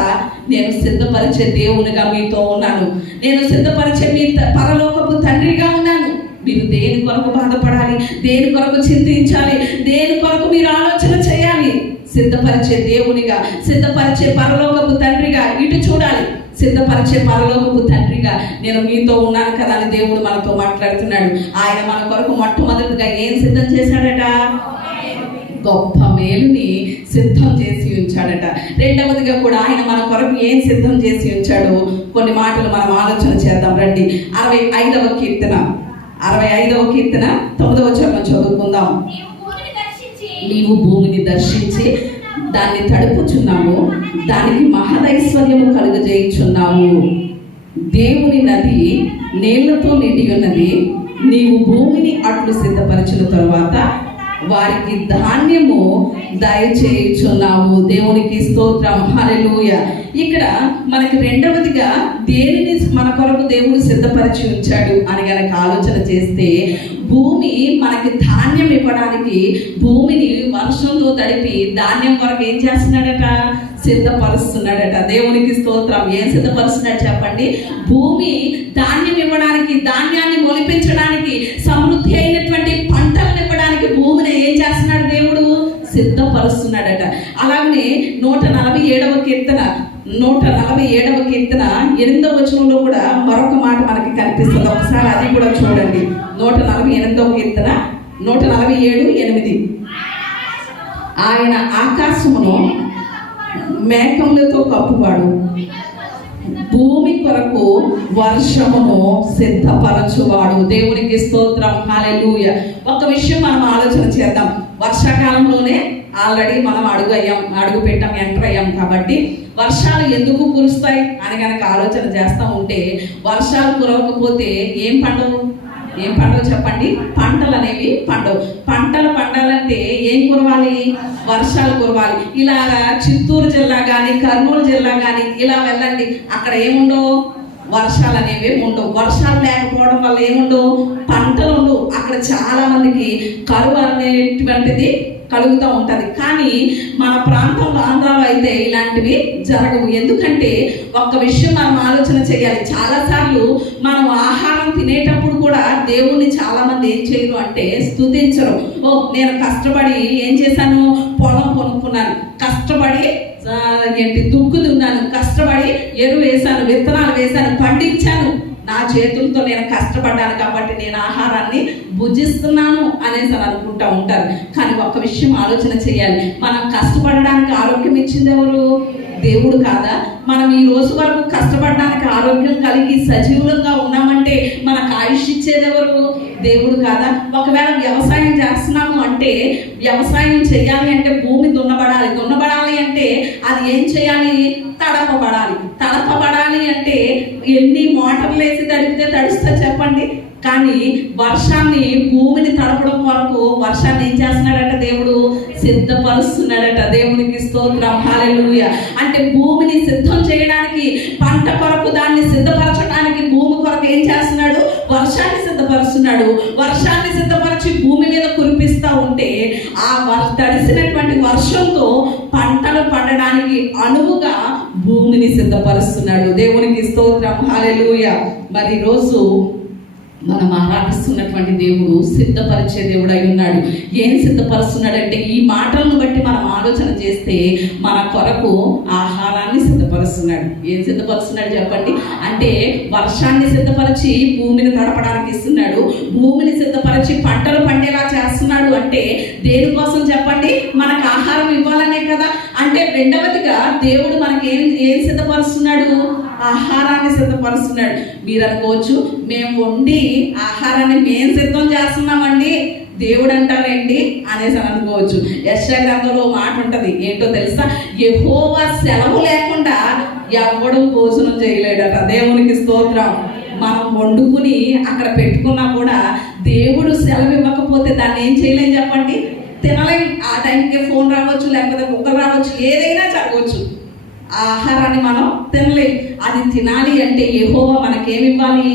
నేను సిద్ధపరిచే దేవునిగా మీతో ఉన్నాను, నేను సిద్ధపరిచే మీ పరలోకపు తండ్రిగా ఉన్నాను. మీరు దేని కొరకు బాధపడాలి, దేని కొరకు చింతించాలి, దేని కొరకు మీరు ఆలోచన చేయాలి. సిద్ధపరిచే దేవునిగా, సిద్ధపరిచే పరలోకపు తండ్రిగా ఇటు చూడాలి. సిద్ధపరిచే పరలోకపు తండ్రిగా నేను మీతో ఉన్నాను కదా అని దేవుడు మనతో మాట్లాడుతున్నాడు. ఆయన మన కొరకు మొట్టమొదటిగా ఏం సిద్ధం చేశాడట? గొప్ప మేలుని సిద్ధం చేసి ఉంచాడట. రెండవదిగా కూడా ఆయన మన కొరకు ఏం సిద్ధం చేసి ఉంచాడో కొన్ని మాటలు మనం ఆలోచన చేద్దాం రండి. 65వ కీర్తన 9వ వచనం చదువుకుందాం. నీవు భూమిని దర్శించి దాన్ని తడుపుచున్నావు, దానికి మహదైశ్వర్యము కలుగజేయుచున్నావు. దేవుని నది నీళ్లతో నిండి ఉన్నది. నీవు భూమిని అట్లు సిద్ధపరిచిన తరువాత వారికి ధాన్యము దయచేయుచున్నావు. దేవునికి స్తోత్రం. హల్లెలూయా. ఇక్కడ మనకి రెండవదిగా దేనిని మన కొరకు దేవుడు సిద్ధపరిచి ఉంచాడు అని గనక ఆలోచన చేస్తే, భూమి మనకి ధాన్యం ఇవ్వడానికి భూమిని వర్షంతో తడిపి ధాన్యం కొరకు ఏం చేస్తున్నాడట? సిద్ధపరుస్తున్నాడట. దేవునికి స్తోత్రం. ఏం సిద్ధపరుస్తున్నాడు చెప్పండి? భూమి ధాన్యం ఇవ్వడానికి, ధాన్యాన్ని మొలిపించడానికి, సమృద్ధి అయినటువంటి పంటలను ఇవ్వడానికి భూమిని ఏం చేస్తున్నాడు దేవుడు? సిద్ధపరుస్తున్నాడట. అలాగనే 147వ కీర్తన 8వ వచనంలో కూడా మరొక మాట మనకి కనిపిస్తుంది. ఒకసారి అది కూడా చూడండి. 148వ కీర్తన 147:8. ఆయన ఆకాశమును మేఘములతో కప్పువాడు, భూమి కొరకు వర్షమును సిద్ధపరచువాడు. దేవునికి స్తోత్రం. హల్లెలూయా. ఒక విషయం మనం ఆలోచన చేద్దాం. వర్షాకాలంలోనే ఆల్రెడీ మనం అడుగు పెట్టాం, ఎంటర్ అయ్యాం. కాబట్టి వర్షాలు ఎందుకు కురుస్తాయి అని కనుక ఆలోచన చేస్తూ ఉంటే, వర్షాలు కురవకపోతే ఏం పండవు చెప్పండి? పంటలు అనేవి పండవు. పంటలు పండాలంటే ఏం కురవాలి? వర్షాలు కురవాలి. ఇలాగా చిత్తూరు జిల్లా కానీ, కర్నూలు జిల్లా కానీ ఇలా వెళ్ళండి, అక్కడ ఏముండవు? వర్షాలు అనేవి ఉండవు. వర్షాలు లేకపోవడం వల్ల ఏముండవు? పంటలు ఉండవు. అక్కడ చాలా మందికి కరువు అనేటువంటిది కలుగుతూ ఉంటుంది. కానీ మన ప్రాంతంలో, ఆంధ్రాలో అయితే ఇలాంటివి జరగవు. ఎందుకంటే ఒక్క విషయం మనం ఆలోచన చేయాలి. చాలాసార్లు మనం ఆహారం తినేటప్పుడు కూడా దేవుణ్ణి చాలా మంది ఏం చేయరు అంటే స్తుతించరు. నేను కష్టపడి ఏం చేశాను? పొలం కొనుక్కున్నాను, కష్టపడి దుక్కు దున్నాను, కష్టపడి ఎరువు వేశాను, విత్తనాలు వేశాను, పండించాను, నా చేతులతో నేను కష్టపడ్డాను కాబట్టి నేను ఆహారాన్ని భుజిస్తున్నాను అనేసి అని అనుకుంటూ ఉంటారు. కానీ ఒక్క విషయం ఆలోచన చేయాలి. మనం కష్టపడడానికి ఆరోగ్యం ఇచ్చింది ఎవరు? దేవుడు కాదా? మనం ఈ రోజు వరకు కష్టపడడానికి ఆరోగ్యం కలిగి సజీవులంగా ఉన్నామంటే మనకు ఆయుష్ ఇచ్చేది ఎవరు? దేవుడు కాదా? ఒకవేళ వ్యవసాయం చేస్తున్నాము అంటే, వ్యవసాయం చేయాలి అంటే భూమి దున్నబడాలి. దున్నబడాలి అంటే అది ఏం చేయాలి? తడపబడాలి అంటే ఎన్ని మోటార్లు వేసి తడిపితే తడుస్తా చెప్పండి? కానీ వర్షాన్ని, భూమిని తడపడం కొరకు వర్షాన్ని ఏం చేస్తున్నాడట? దేవుడు సిద్ధపరుస్తున్నాడట. దేవునికి స్తోత్రం. హల్లెలూయా. అంటే భూమిని సిద్ధం చేయడానికి, పంట కొరకు దాన్ని సిద్ధపరచడానికి భూమి కొరకు ఏం చేస్తున్నాడు? వర్షాన్ని సిద్ధపరుస్తున్నాడు. వర్షాన్ని సిద్ధపరిచి భూమి మీద కురిపిస్తూ ఉంటే ఆ తడిసినటువంటి వర్షంతో దానికి అనువుగా భూమిని సిద్ధపరుస్తున్నాడు. దేవునికి స్తోత్రం, హల్లెలూయా. మరి ఈరోజు మనం ఆరాధిస్తున్నటువంటి దేవుడు సిద్ధపరిచే దేవుడు అయి ఉన్నాడు. ఏం సిద్ధపరుస్తున్నాడంటే, ఈ మాటలను బట్టి మనం ఆలోచన చేస్తే మన కొరకు ఆహారాన్ని సిద్ధపరుస్తున్నాడు. ఏం సిద్ధపరుస్తున్నాడు చెప్పండి? అంటే వర్షాన్ని సిద్ధపరిచి భూమిని తడపడానికి ఇస్తున్నాడు, భూమిని సిద్ధపరిచి పంటలు పండేలా చేస్తున్నాడు. అంటే దేనికోసం చెప్పండి? మనకు ఆహారం ఇవ్వాలనే కదా. అంటే రెండవదిగా దేవుడు మనకి ఏం సిద్ధపరుస్తున్నాడు? ఆహారాన్ని సిద్ధపరుస్తున్నాడు. మీరు అనుకోవచ్చు, మేము వండి ఆహారాన్ని మేము సిద్ధం చేస్తున్నామండి, దేవుడు అంటారేంటి అనేసి అనుకోవచ్చు. యెషయా గ్రంథంలో మాట ఉంటది, ఏంటో తెలుసా? యెహోవా సెలవు లేకుండా ఎవడు భోజనం చేయలేడట. దేవునికి స్తోత్రం. మనం వండుకుని అక్కడ పెట్టుకున్నా కూడా దేవుడు సెలవు ఇవ్వకపోతే దాన్ని ఏం చేయలేం చెప్పండి? తినలేం. ఆ టైంకి ఫోన్ రావచ్చు, లేకపోతే కుక్కలు రావచ్చు, ఏదైనా జరగవచ్చు. ఆహారాన్ని మనం తినలేం. అది తినాలి అంటే యెహోవా మనకేమి ఇవ్వాలి?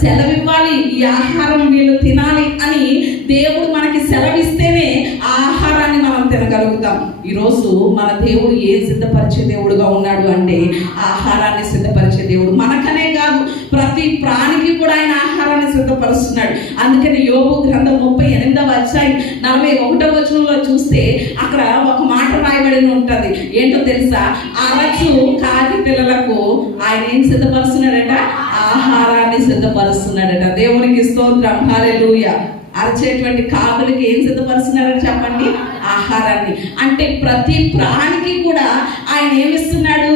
సెలవు ఇవ్వాలి. ఈ ఆహారం వీళ్ళు తినాలి అని దేవుడు మనకి సెలవిస్తేనే ఆ ఆహారాన్ని మనం తినగలుగుతాం. ఈరోజు మన దేవుడు ఏం సిద్ధపరిచే దేవుడుగా ఉన్నాడు అంటే, ఆహారాన్ని సిద్ధపరిచే దేవుడు. మనకనే కాదు, ప్రతి ప్రాణికి కూడా ఆయన ఆహారాన్ని సిద్ధపరుస్తున్నాడు. అందుకని యోబు గ్రంథం 38వ అధ్యాయం 41వ వచనంలో చూస్తే అక్కడ ఒక మాట రాయబడి ఉంటుంది. ఏంటో తెలుసా? అరచు కాకి పిల్లలకు ఆయన ఏం సిద్ధపరుస్తున్నాడట? ఆహారాన్ని సిద్ధపరుస్తున్నాడట. దేవునికి స్తోత్రం, హల్లెలూయా. అరచేటువంటి కాకులకి ఏం సిద్ధపరుస్తున్నాడని చెప్పండి? ఆహారాన్ని. అంటే ప్రతి ప్రాణికి కూడా ఆయన ఏమిస్తున్నాడు?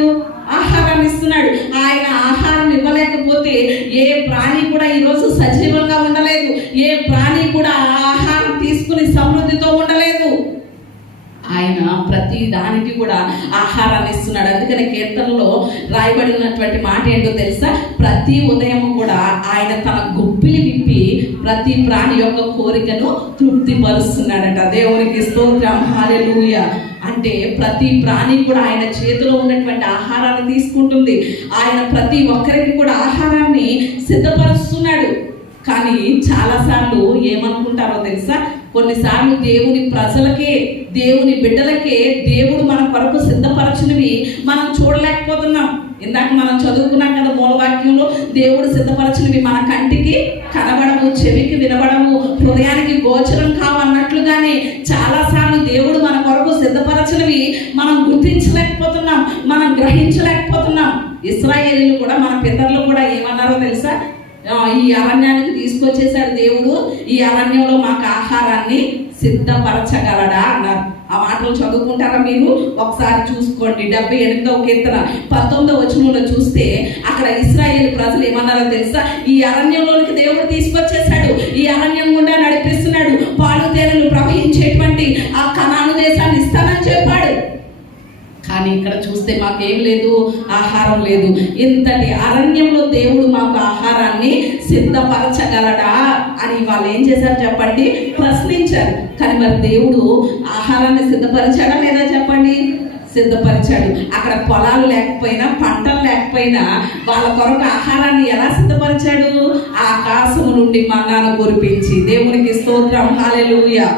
ఆహారాన్ని ఇస్తున్నాడు. ఆయన ఆహారం ఇవ్వలేకపోతే ఏ ప్రాణి కూడా ఈరోజు సజీవంగా ఉండలేదు. ఏ ప్రాణి కూడా ఆహారం తీసుకుని సమృద్ధితో ఉండలేదు. ఆయన ప్రతి దానికి కూడా ఆహారాన్ని ఇస్తున్నాడు. అందుకని కీర్తనలో రాయబడి ఉన్నటువంటి మాట ఏంటో తెలుసా? ప్రతి ఉదయం కూడా ఆయన తన గుప్పిలి విప్పి ప్రతి ప్రాణి యొక్క కోరికను తృప్తిపరుస్తున్నాడట. దేవునికి స్తోత్రం, హల్లెలూయా. అంటే ప్రతి ప్రాణి కూడా ఆయన చేతిలో ఉన్నటువంటి ఆహారాన్ని తీసుకుంటుంది. ఆయన ప్రతి ఒక్కరికి కూడా ఆహారాన్ని సిద్ధపరుస్తున్నాడు. కానీ చాలాసార్లు ఏమనుకుంటారో తెలుసా? కొన్నిసార్లు దేవుని ప్రజలకే, దేవుని బిడ్డలకే దేవుడు మన కొరకు సిద్ధపరచినవి మనం చూడలేకపోతున్నాం. ఇందాక మనం చదువుకున్నాం కదా మూలవాక్యంలో, దేవుడు సిద్ధపరచినవి మన కంటికి కనబడవు, చెవికి వినబడవు, హృదయానికి గోచరం కావన్నట్లుగానే చాలాసార్లు దేవుడు మన కొరకు సిద్ధపరచినవి మనం గుర్తించలేకపోతున్నాం, మనం గ్రహించలేకపోతున్నాం. ఇశ్రాయేలీయులు కూడా, మన పితరులు కూడా ఏమన్నారో తెలుసా? ఈ అరణ్యానికి తీసుకొచ్చేసాడు దేవుడు, ఈ అరణ్యంలో మాకు ఆహారాన్ని సిద్ధపరచగలడా అన్నారు. ఆ మాటలు చదువుకుంటారా మీరు? ఒకసారి చూసుకోండి. 78వ కీర్తన 19వ వచనంలో చూస్తే అక్కడ ఇశ్రాయేలు ప్రజలు ఏమన్నారో తెలుసా? ఈ అరణ్యంలోనికి దేవుడు తీసుకొచ్చేసాడు, ఈ అరణ్యం గుండా నడిపిస్తున్నాడు, పాలు తేనెలు ప్రవహించేటువంటి ఆ కనాను దేశాన్ని ఇస్తానని చెప్పాడు. కానీ ఇక్కడ చూస్తే మాకేం లేదు, ఆహారం లేదు. ఇంతటి అరణ్యంలో దేవుడు మాకు ఆహారాన్ని సిద్ధపరచగలడా అని వాళ్ళు ఏం చేశారు చెప్పండి? ప్రశ్నించారు. కానీ మరి దేవుడు ఆహారాన్ని సిద్ధపరిచాడా లేదా చెప్పండి? సిద్ధపరిచాడు. అక్కడ పొలాలు లేకపోయినా, పంటలు లేకపోయినా వాళ్ళ కొరకు ఆహారాన్ని ఎలా సిద్ధపరిచాడు? ఆకాశము నుండి మన్నాను కురిపించి. దేవునికి స్తోత్రం, హల్లెలూయా.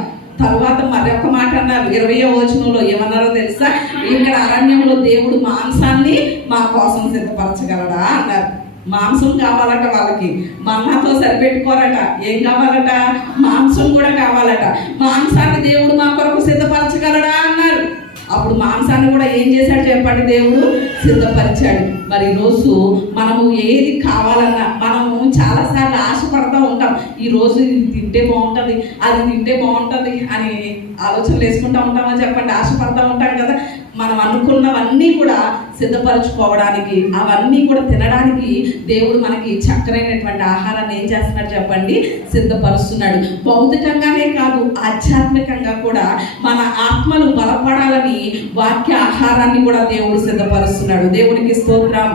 తర్వాత మరొక మాట అన్నారు 20వ వచనంలో. ఏమన్నారో తెలుసా? ఇక్కడ అరణ్యంలో దేవుడు మాంసాన్ని మా కోసం సిద్ధపరచగలడా అన్నారు. మాంసం కావాలట వాళ్ళకి, మన్నాతో సరిపెట్టుకోరట. ఏం కావాలట? మాంసం కూడా కావాలట. మాంసాన్ని దేవుడు మా కొరకు సిద్ధపరచగలడా అన్నారు. అప్పుడు మాంసాన్ని కూడా ఏం చేశాడు చెప్పండి? దేవుడు సిద్ధపరిచాడు. మరి ఈరోజు మనము ఏది కావాలన్నా మనము చాలాసార్లు ఆశపడతా ఉంటాం. ఈరోజు ఇది తింటే బాగుంటుంది, అది తింటే బాగుంటుంది అని ఆలోచనలు వేసుకుంటూ ఉంటామని చెప్పండి. ఆశపడతా ఉంటాం కదా. మనం అనుకున్నవన్నీ కూడా సిద్ధపరచుకోవడానికి, అవన్నీ కూడా తినడానికి దేవుడు మనకి చక్కరైనటువంటి ఆహారాన్ని ఏం చేస్తున్నాడు చెప్పండి? సిద్ధపరుస్తున్నాడు. భౌతికంగానే కాదు, ఆధ్యాత్మికంగా కూడా మన ఆత్మలు బలపడాలని వాక్య ఆహారాన్ని కూడా దేవుడు సిద్ధపరుస్తున్నాడు. దేవునికి స్తోత్రం.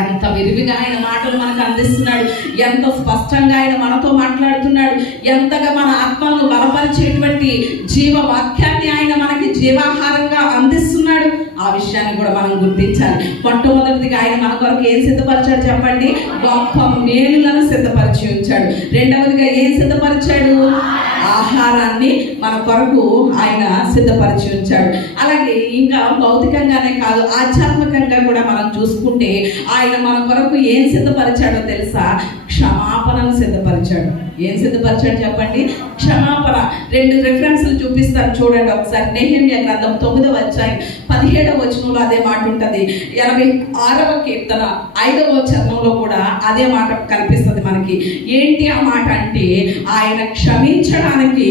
ఎంత విరివిగా ఆయన మాటలు మనకు అందిస్తున్నాడు, ఎంత స్పష్టంగా ఆయన మనతో మాట్లాడుతున్నాడు, ఎంతగా మన ఆత్మలను బలపరిచేటువంటి జీవ వాక్యాన్ని ఆయన మనకి జీవాహారంగా అందిస్తున్నాడు. ఆ ఆ విషయాన్ని కూడా మనం గుర్తించాలి. మొట్టమొదటిదిగా ఆయన మన కొరకు ఏం సిద్ధపరిచాడు చెప్పండి? గొప్ప మేలులను సిద్ధపరిచి ఉంచాడు. రెండవదిగా ఏం సిద్ధపరిచాడు? ఆహారాన్ని మన కొరకు ఆయన సిద్ధపరిచి ఉంచాడు. అలాగే ఇంకా భౌతికంగానే కాదు, ఆధ్యాత్మికంగా కూడా మనం చూసుకుంటే ఆయన మన కొరకు ఏం సిద్ధపరిచాడో తెలుసా? క్షమాపణను సిద్ధపరిచాడు. ఏం సిద్ధపరిచాడు చెప్పండి? క్షమాపణ. 2 రెఫరెన్స్లు చూపిస్తాను చూడండి ఒకసారి. నెహెమ్యా గ్రంథం 9వ అధ్యాయం 17వ వచనంలో అదే మాట ఉంటుంది. 86వ కీర్తన 5వ చరణంలో కూడా అదే మాట కనిపిస్తుంది మనకి. ఏంటి ఆ మాట అంటే, ఆయన క్షమించడానికి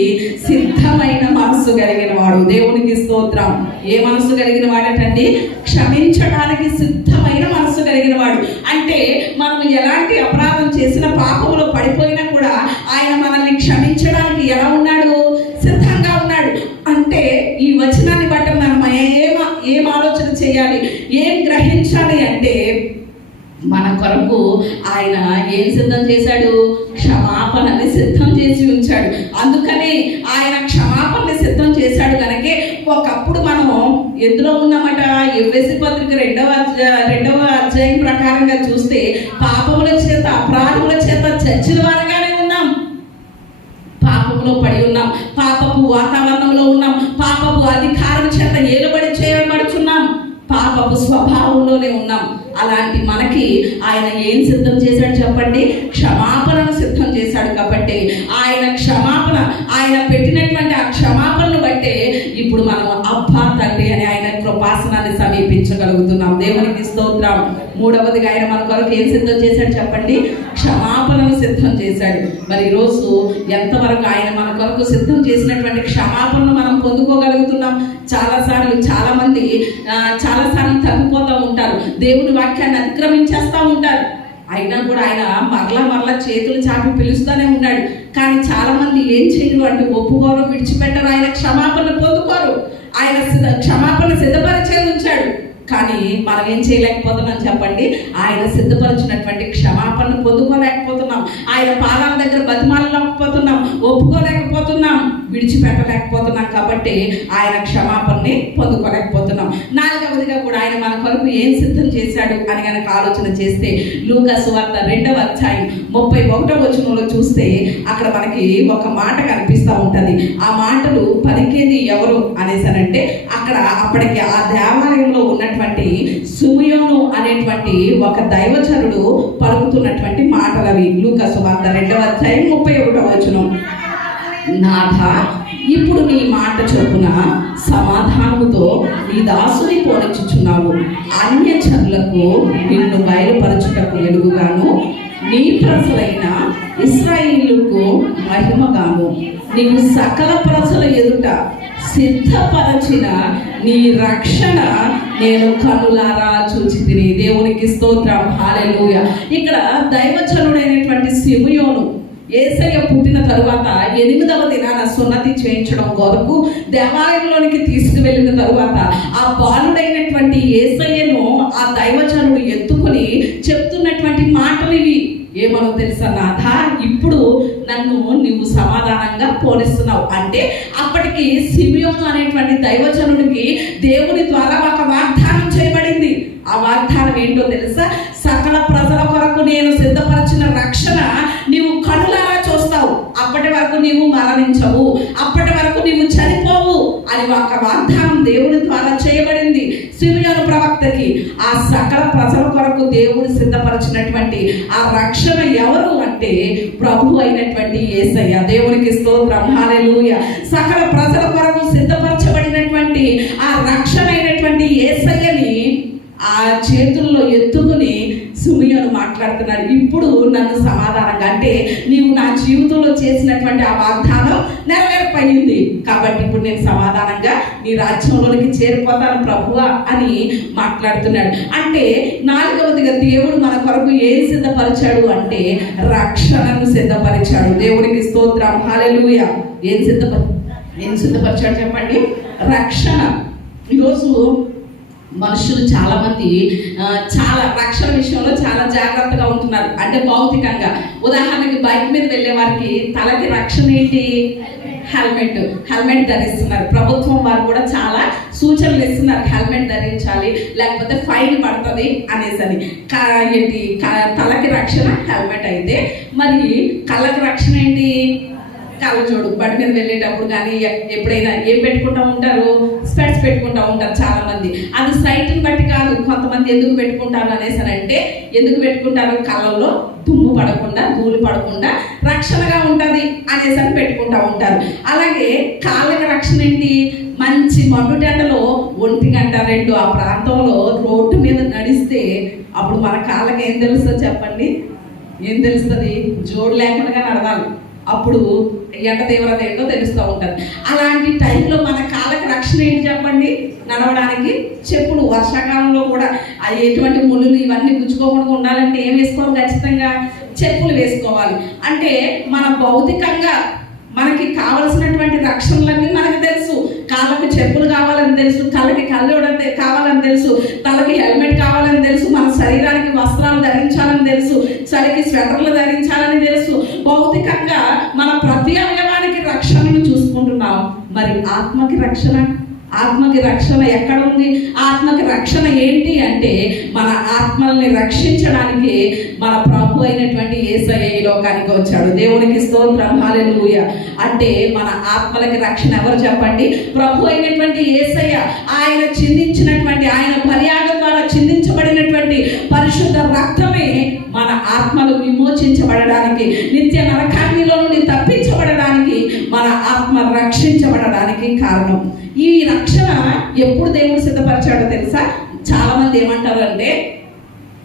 సిద్ధమైన మనసు కలిగిన వాడు. దేవునికి స్తోత్రం. ఏ మనసు కలిగిన వాడటండి? క్షమించడానికి సిద్ధమైన మనసు కలిగిన వాడు. అంటే మనం ఎలాంటి అపరాధం చేసిన, పాపంలో పడిపోయినా కూడా ఆయన మనల్ని క్షమించడానికి ఎలా ఉన్నాడు? సిద్ధంగా ఉన్నాడు. అంటే ఈ వచనాన్ని బట్టి మనం ఏం ఆలోచన చేయాలి, ఏం గ్రహించాలి అంటే, మన కొరకు ఆయన ఏం సిద్ధం చేశాడు? క్షమాపణని సిద్ధం చేసి ఉంచాడు. అందుకనే ఆయన క్షమాపణని సిద్ధం చేశాడు కనుకే ఒకప్పుడు మనం ఎందులో ఉన్నామట? ఎఫెసీ పత్రిక 2వ అధ్యాయం ప్రకారంగా చూస్తే పాపముల చేత, అపరాధముల చేత చచ్చిన వారుగానే ఉన్నాం. పాపంలో పడి ఉన్నాం, పాపపు వాతావరణంలో ఉన్నాం, పాపపు అధికారం చేత ఏలుబడి చేయబడుచున్నాం, పాపపు స్వభావంలోనే ఉన్నాం. అలాంటి మనకి ఆయన ఏం సిద్ధం చేశాడు చెప్పండి? క్షమాపణను సిద్ధం చేశాడు. కాబట్టి ఆయన క్షమాపణ, ఆయన పెట్టినటువంటి ఆ క్షమాపణను బట్టే ఇప్పుడు మనం అబ్బా తండ్రి అని ఆయన కృపాసనాన్ని సమీపించగలుగుతున్నాం. దేవునికి స్తోత్రం. మూడవదిగా ఆయన మన కొరకు ఏం సిద్ధం చేశాడు చెప్పండి? క్షమాపణను సిద్ధం చేశాడు. మరి ఈరోజు ఎంతవరకు ఆయన మన కొరకు సిద్ధం చేసినటువంటి క్షమాపణను మనం పొందుకోగలుగుతున్నాం? చాలాసార్లు తప్పిపోతూ ఉంటారు, దేవుని వాక్యాన్ని అతిక్రమించేస్తూ ఉంటారు. అయినా కూడా ఆయన మరలా చేతులు చాపి పిలుస్తూనే ఉన్నాడు. కానీ చాలా మంది ఏం చేయరు అంటే ఒప్పుకోరు, విడిచిపెట్టరు, ఆయన క్షమాపణ పొందుకోరు. ఆయన క్షమాపణ సిద్ధపరిచే ఉంచాడు. కానీ మనం ఏం చేయలేకపోతున్నాం చెప్పండి? ఆయన సిద్ధపరిచినటువంటి క్షమాపణను పొందుకోలేకపోతున్నాం. ఆయన పాదాల దగ్గర బతిమాలలేకపోతున్నాం, ఒప్పుకోలేకపోతున్నాం, విడిచిపెట్టలేకపోతున్నాం. కాబట్టి ఆయన క్షమాపణని పొందుకోలేకపోతున్నాం. 4వదిగా కూడా ఆయన మన కొరకు ఏం సిద్ధం చేశాడు అని కనుక ఆలోచన చేస్తే, లూకా సువార్త 2వ అధ్యాయం 31వ వచనంలో చూస్తే అక్కడ మనకి ఒక మాట కనిపిస్తూ ఉంటుంది. ఆ మాటలు పలికేది ఎవరు అనేసానంటే, అక్కడ అప్పటికి ఆ దేవాలయంలో ఉన్నటువంటి సిమియోను అనేటువంటి ఒక దైవజనుడు పలుకుతున్నటువంటి మాటలవి. లూకా సువార్త 2వ అధ్యాయం 31వ వచనం. నాథా, ఇప్పుడు నీ మాట చొప్పున సమాధానముతో నీ దాసుని పోనిచ్చుచున్నావు. అన్యజనులకు నిన్ను బయలుపరచుటకు వెలుగుగాను, నీ ప్రజలైన ఇశ్రాయేలుకు మహిమగాను, నీవు సకల ప్రజల ఎదుట సిద్ధపరచిన నీ రక్షణ నేను కనులారా చూచితిని. దేవునికి స్తోత్రం. హల్లెలూయా. ఇక్కడ దైవజనుడైనటువంటి సిమియోను యేసయ్య పుట్టిన తరువాత 8వ దినాన సున్నతి చేయించడం కొరకు దేవాలయంలోనికి తీసుకువెళ్ళిన తరువాత ఆ బాలుడైనటువంటి యేసయ్యను ఆ దైవజనుడు ఎత్తుకుని చెప్తున్నటువంటి మాటలు ఇవి. ఏమనో తెలుసా? నాథా, ఇప్పుడు నన్ను నువ్వు సమాధానంగా పోలిస్తున్నావు. అంటే అప్పటికి సిమియోను అనేటువంటి దైవజనుడికి దేవుని ద్వారా ఒక వాగ్దానం చేయబడింది. ఆ వాగ్దానం ఏంటో తెలుసా? సకల ప్రజల కొరకు నేను సిద్ధపరిచిన రక్షణ నీవు కనులారా చూస్తావు. అప్పటి వరకు నీవు మరణించవు, అప్పటి వరకు నీవు చనిపోవు అని ఒక వాగ్దానం దేవుని ద్వారా చేయబడింది సిమియోను ప్రవక్తకి. ఆ సకల ప్రజల కొరకు దేవుడు సిద్ధపరిచినటువంటి ఆ రక్షణ ఎవరు అంటే ప్రభు అయినటువంటి యేసయ్య. దేవునికి స్తోత్రం. హల్లెలూయా. సకల ప్రజల కొరకు సిద్ధపరచబడినటువంటి ఆ రక్షణ అయినటువంటి యేసయ్యని ఆ చేతుల్లో ఎత్తుకుని సిమియోను మాట్లాడుతున్నాడు. ఇప్పుడు నన్ను సమాధానంగా, అంటే నీవు నా జీవితంలో చేసినటువంటి ఆ వాగ్దానం నెరవేర్పయింది కాబట్టి ఇప్పుడు నేను సమాధానంగా నీ రాజ్యంలోనికి చేరిపోతాను ప్రభువా అని మాట్లాడుతున్నాడు. అంటే 4వదిగా దేవుడు మన కొరకు ఏం సిద్ధపరిచాడు అంటే రక్షణను సిద్ధపరిచాడు. దేవునికి స్తోత్రం. హల్లెలూయా. ఏం సిద్ధపరిచాడు చెప్పండి? రక్షణ. ఈరోజు మనుషులు చాలామంది చాలా రక్షణ విషయంలో చాలా జాగ్రత్తగా ఉంటున్నారు. అంటే భౌతికంగా, ఉదాహరణకి బైక్ మీద వెళ్ళే వారికి తలకి రక్షణ ఏంటి? హెల్మెట్ ధరిస్తున్నారు. ప్రభుత్వం వారు కూడా చాలా సూచనలు ఇస్తున్నారు, హెల్మెట్ ధరించాలి లేకపోతే ఫైన్ పడుతుంది అనేసి. ఏంటి తలకి రక్షణ హెల్మెట్ అయితే, మరి కళ్ళకి రక్షణ ఏంటి? కళ్ళజోడు. బండి మీద వెళ్ళేటప్పుడు కానీ ఎప్పుడైనా ఏం పెట్టుకుంటూ ఉంటారు? స్పెట్స్ పెట్టుకుంటూ ఉంటారు చాలా మంది. అది సైట్ని బట్టి కాదు, కొంతమంది ఎందుకు పెట్టుకుంటారు అనేసి అంటే, ఎందుకు పెట్టుకుంటారు? కళ్ళల్లో దుమ్ము పడకుండా, ధూళి పడకుండా రక్షణగా ఉంటుంది అనేసి అని పెట్టుకుంటూ ఉంటారు. అలాగే కాళ్ళకి రక్షణ ఏంటి? మంచి మండుటెండలో 1 గంట 2 ఆ ప్రాంతంలో రోడ్డు మీద నడిస్తే అప్పుడు మన కాళ్ళకి ఏం తెలుస్తుంది చెప్పండి? ఏం తెలుస్తుంది? జోడు లేకుండా నడవాలి, అప్పుడు ఎండ తీవ్రత ఏంటో తెలుస్తూ ఉంటుంది. అలాంటి టైంలో మన కాళ్ళకి రక్షణ ఏంటి చెప్పండి? నడవడానికి చెప్పులు. వర్షాకాలంలో కూడా ఎటువంటి ముళ్ళు ఇవన్నీ గుచ్చుకోకుండా ఉండాలంటే ఏం వేసుకోవాలి? ఖచ్చితంగా చెప్పులు వేసుకోవాలి. అంటే మన భౌతికంగా మనకి కావలసినటువంటి రక్షణలన్నీ మనకు తెలుసు. కాళ్ళకి చెప్పులు కావాలని తెలుసు, కళ్ళకి కళ్ళజోడు కావాలని తెలుసు, తలకి హెల్మెట్ కావాలని తెలుసు, మన శరీరానికి వస్త్రాలు ధరించాలని తెలుసు, చలికి స్వెటర్లు ధరించాలని తెలుసు. భౌతికంగా మన ప్రతి అవయవానికి రక్షణను చూసుకుంటున్నాం. మరి ఆత్మకి రక్షణ? ఆత్మకి రక్షణ ఎక్కడ ఉంది? ఆత్మకి రక్షణ ఏంటి అంటే, మన ఆత్మల్ని రక్షించడానికి మన ప్రభు అయినటువంటి యేసయ్య ఈ లోకానికి వచ్చాడు. దేవునికి స్తోత్రం, హల్లెలూయా. అంటే మన ఆత్మలకి రక్షణ ఎవరు చెప్పండి? ప్రభు అయినటువంటి యేసయ్య. ఆయన చిందించినటువంటి, ఆయన బలియాగం ద్వారా చిందించబడినటువంటి పరిశుద్ధ రక్తమే మన ఆత్మలు విమోచించబడడానికి, నిత్య నరకాగ్నిలో నుండి తప్పించబడడానికి, మన ఆత్మ రక్షించబడడానికి కారణం. ఈ రక్షణ ఎప్పుడు దేవుడు సిద్ధపరిచాడో తెలుసా? చాలా మంది ఏమంటారు అంటే,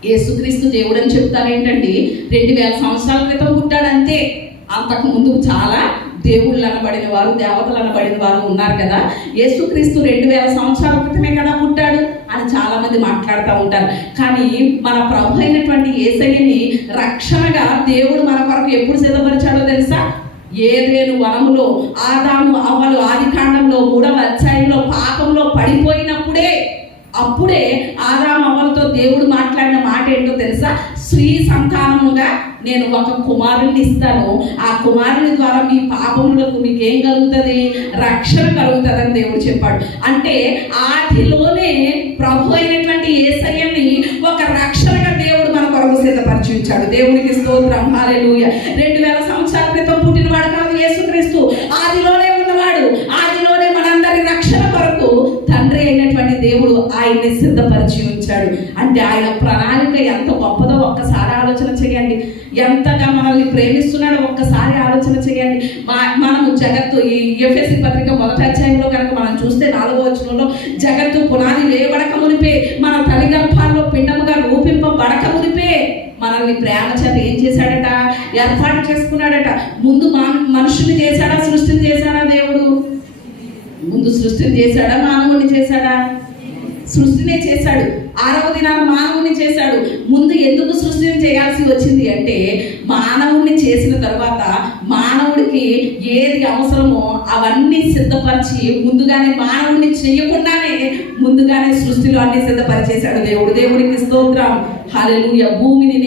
యేసుక్రీస్తు దేవుడు అని చెప్తారు. ఏంటండి, 2000 సంవత్సరాల క్రితం పుట్టాడు అంతే. అంతకు ముందు చాలా దేవుళ్ళు అనబడిన వారు, దేవతలు అనబడిన వారు ఉన్నారు కదా. యేసుక్రీస్తు 2000 సంవత్సరాల క్రితమే కదా పుట్టాడు అని చాలా మంది మాట్లాడుతూ ఉంటారు. కానీ మన ప్రభు అయినటువంటి యేసయ్యని రక్షణగా దేవుడు మన కొరకు ఎప్పుడు సిద్ధపరిచాడో తెలుసా? ఏదేను వనములో ఆదాము అవ్వలు ఆది కాండంలో 3వ అధ్యాయంలో పాపంలో పడిపోయినప్పుడే, అప్పుడే ఆదాము అవ్వలతో దేవుడు మాట్లాడిన మాట ఏంటో తెలుసా? స్త్రీ సంతానముగా నేను ఒక కుమారుని ఇస్తాను, ఆ కుమారుని ద్వారా మీ పాపములకు మీకేం కలుగుతుంది? రక్షణ కలుగుతుందని దేవుడు చెప్పాడు. అంటే ఆదిలోనే ప్రభు అయినటువంటి యేసయ్యని ఒక రక్షణగా దేవుడు మన కొరకు సిద్ధపరిచి ఉంచాడు. దేవునికి స్తోత్రం, హల్లెలూయా. 2000 సంవత్సరాల క్రితం పుట్టినవాడు కాదు యేసుక్రీస్తు, ఆదిలోనే ఉన్నవాడు. ఆదిలోనే మనందరి రక్షణ కొరకు తండ్రి అయినటువంటి దేవుడు ఆయన్ని సిద్ధపరిచి ఉంచాడు. అంటే ఆయన ప్రణాళిక ఎంత గొప్పదో ఒక్కసారి ఆలోచన చేయండి. ఎంతగా మనల్ని ప్రేమిస్తున్నాడో ఒక్కసారి ఆలోచన చేయండి. మనము జగత్తు, ఈ ఎఫెసీ పత్రిక 1వ అధ్యాయంలో కనుక మనం చూస్తే 4వ వచనంలో, జగత్తు పునాది వేయబడక మునిపే, మన తల్లి గర్భాల్లో పిండముగా రూపింపబడక మునిపే మనల్ని ప్రేమ చేత ఏం చేశాడట? ఏర్పాటు చేసుకున్నాడట. ముందు మనుషుని చేశాడా? సృష్టిని చేశాడా? దేవుడు ముందు సృష్టిని చేశాడా? మానవుని చేశాడా? సృష్టినే చేశాడు. 6వ దినాన మానవుని చేశాడు. ముందు ఎందుకు సృష్టిని చేయాల్సి వచ్చింది అంటే, మానవుడిని చేసిన తర్వాత మానవుడికి ఏది అవసరమో అవన్నీ సిద్ధపరిచి ముందుగానే, మానవుడిని చేయకుండానే ముందుగానే సృష్టిలో అన్ని సిద్ధపరిచేశాడు దేవుడు. దేవుడికి స్తోత్రం, హల్లెలూయా. భూమిని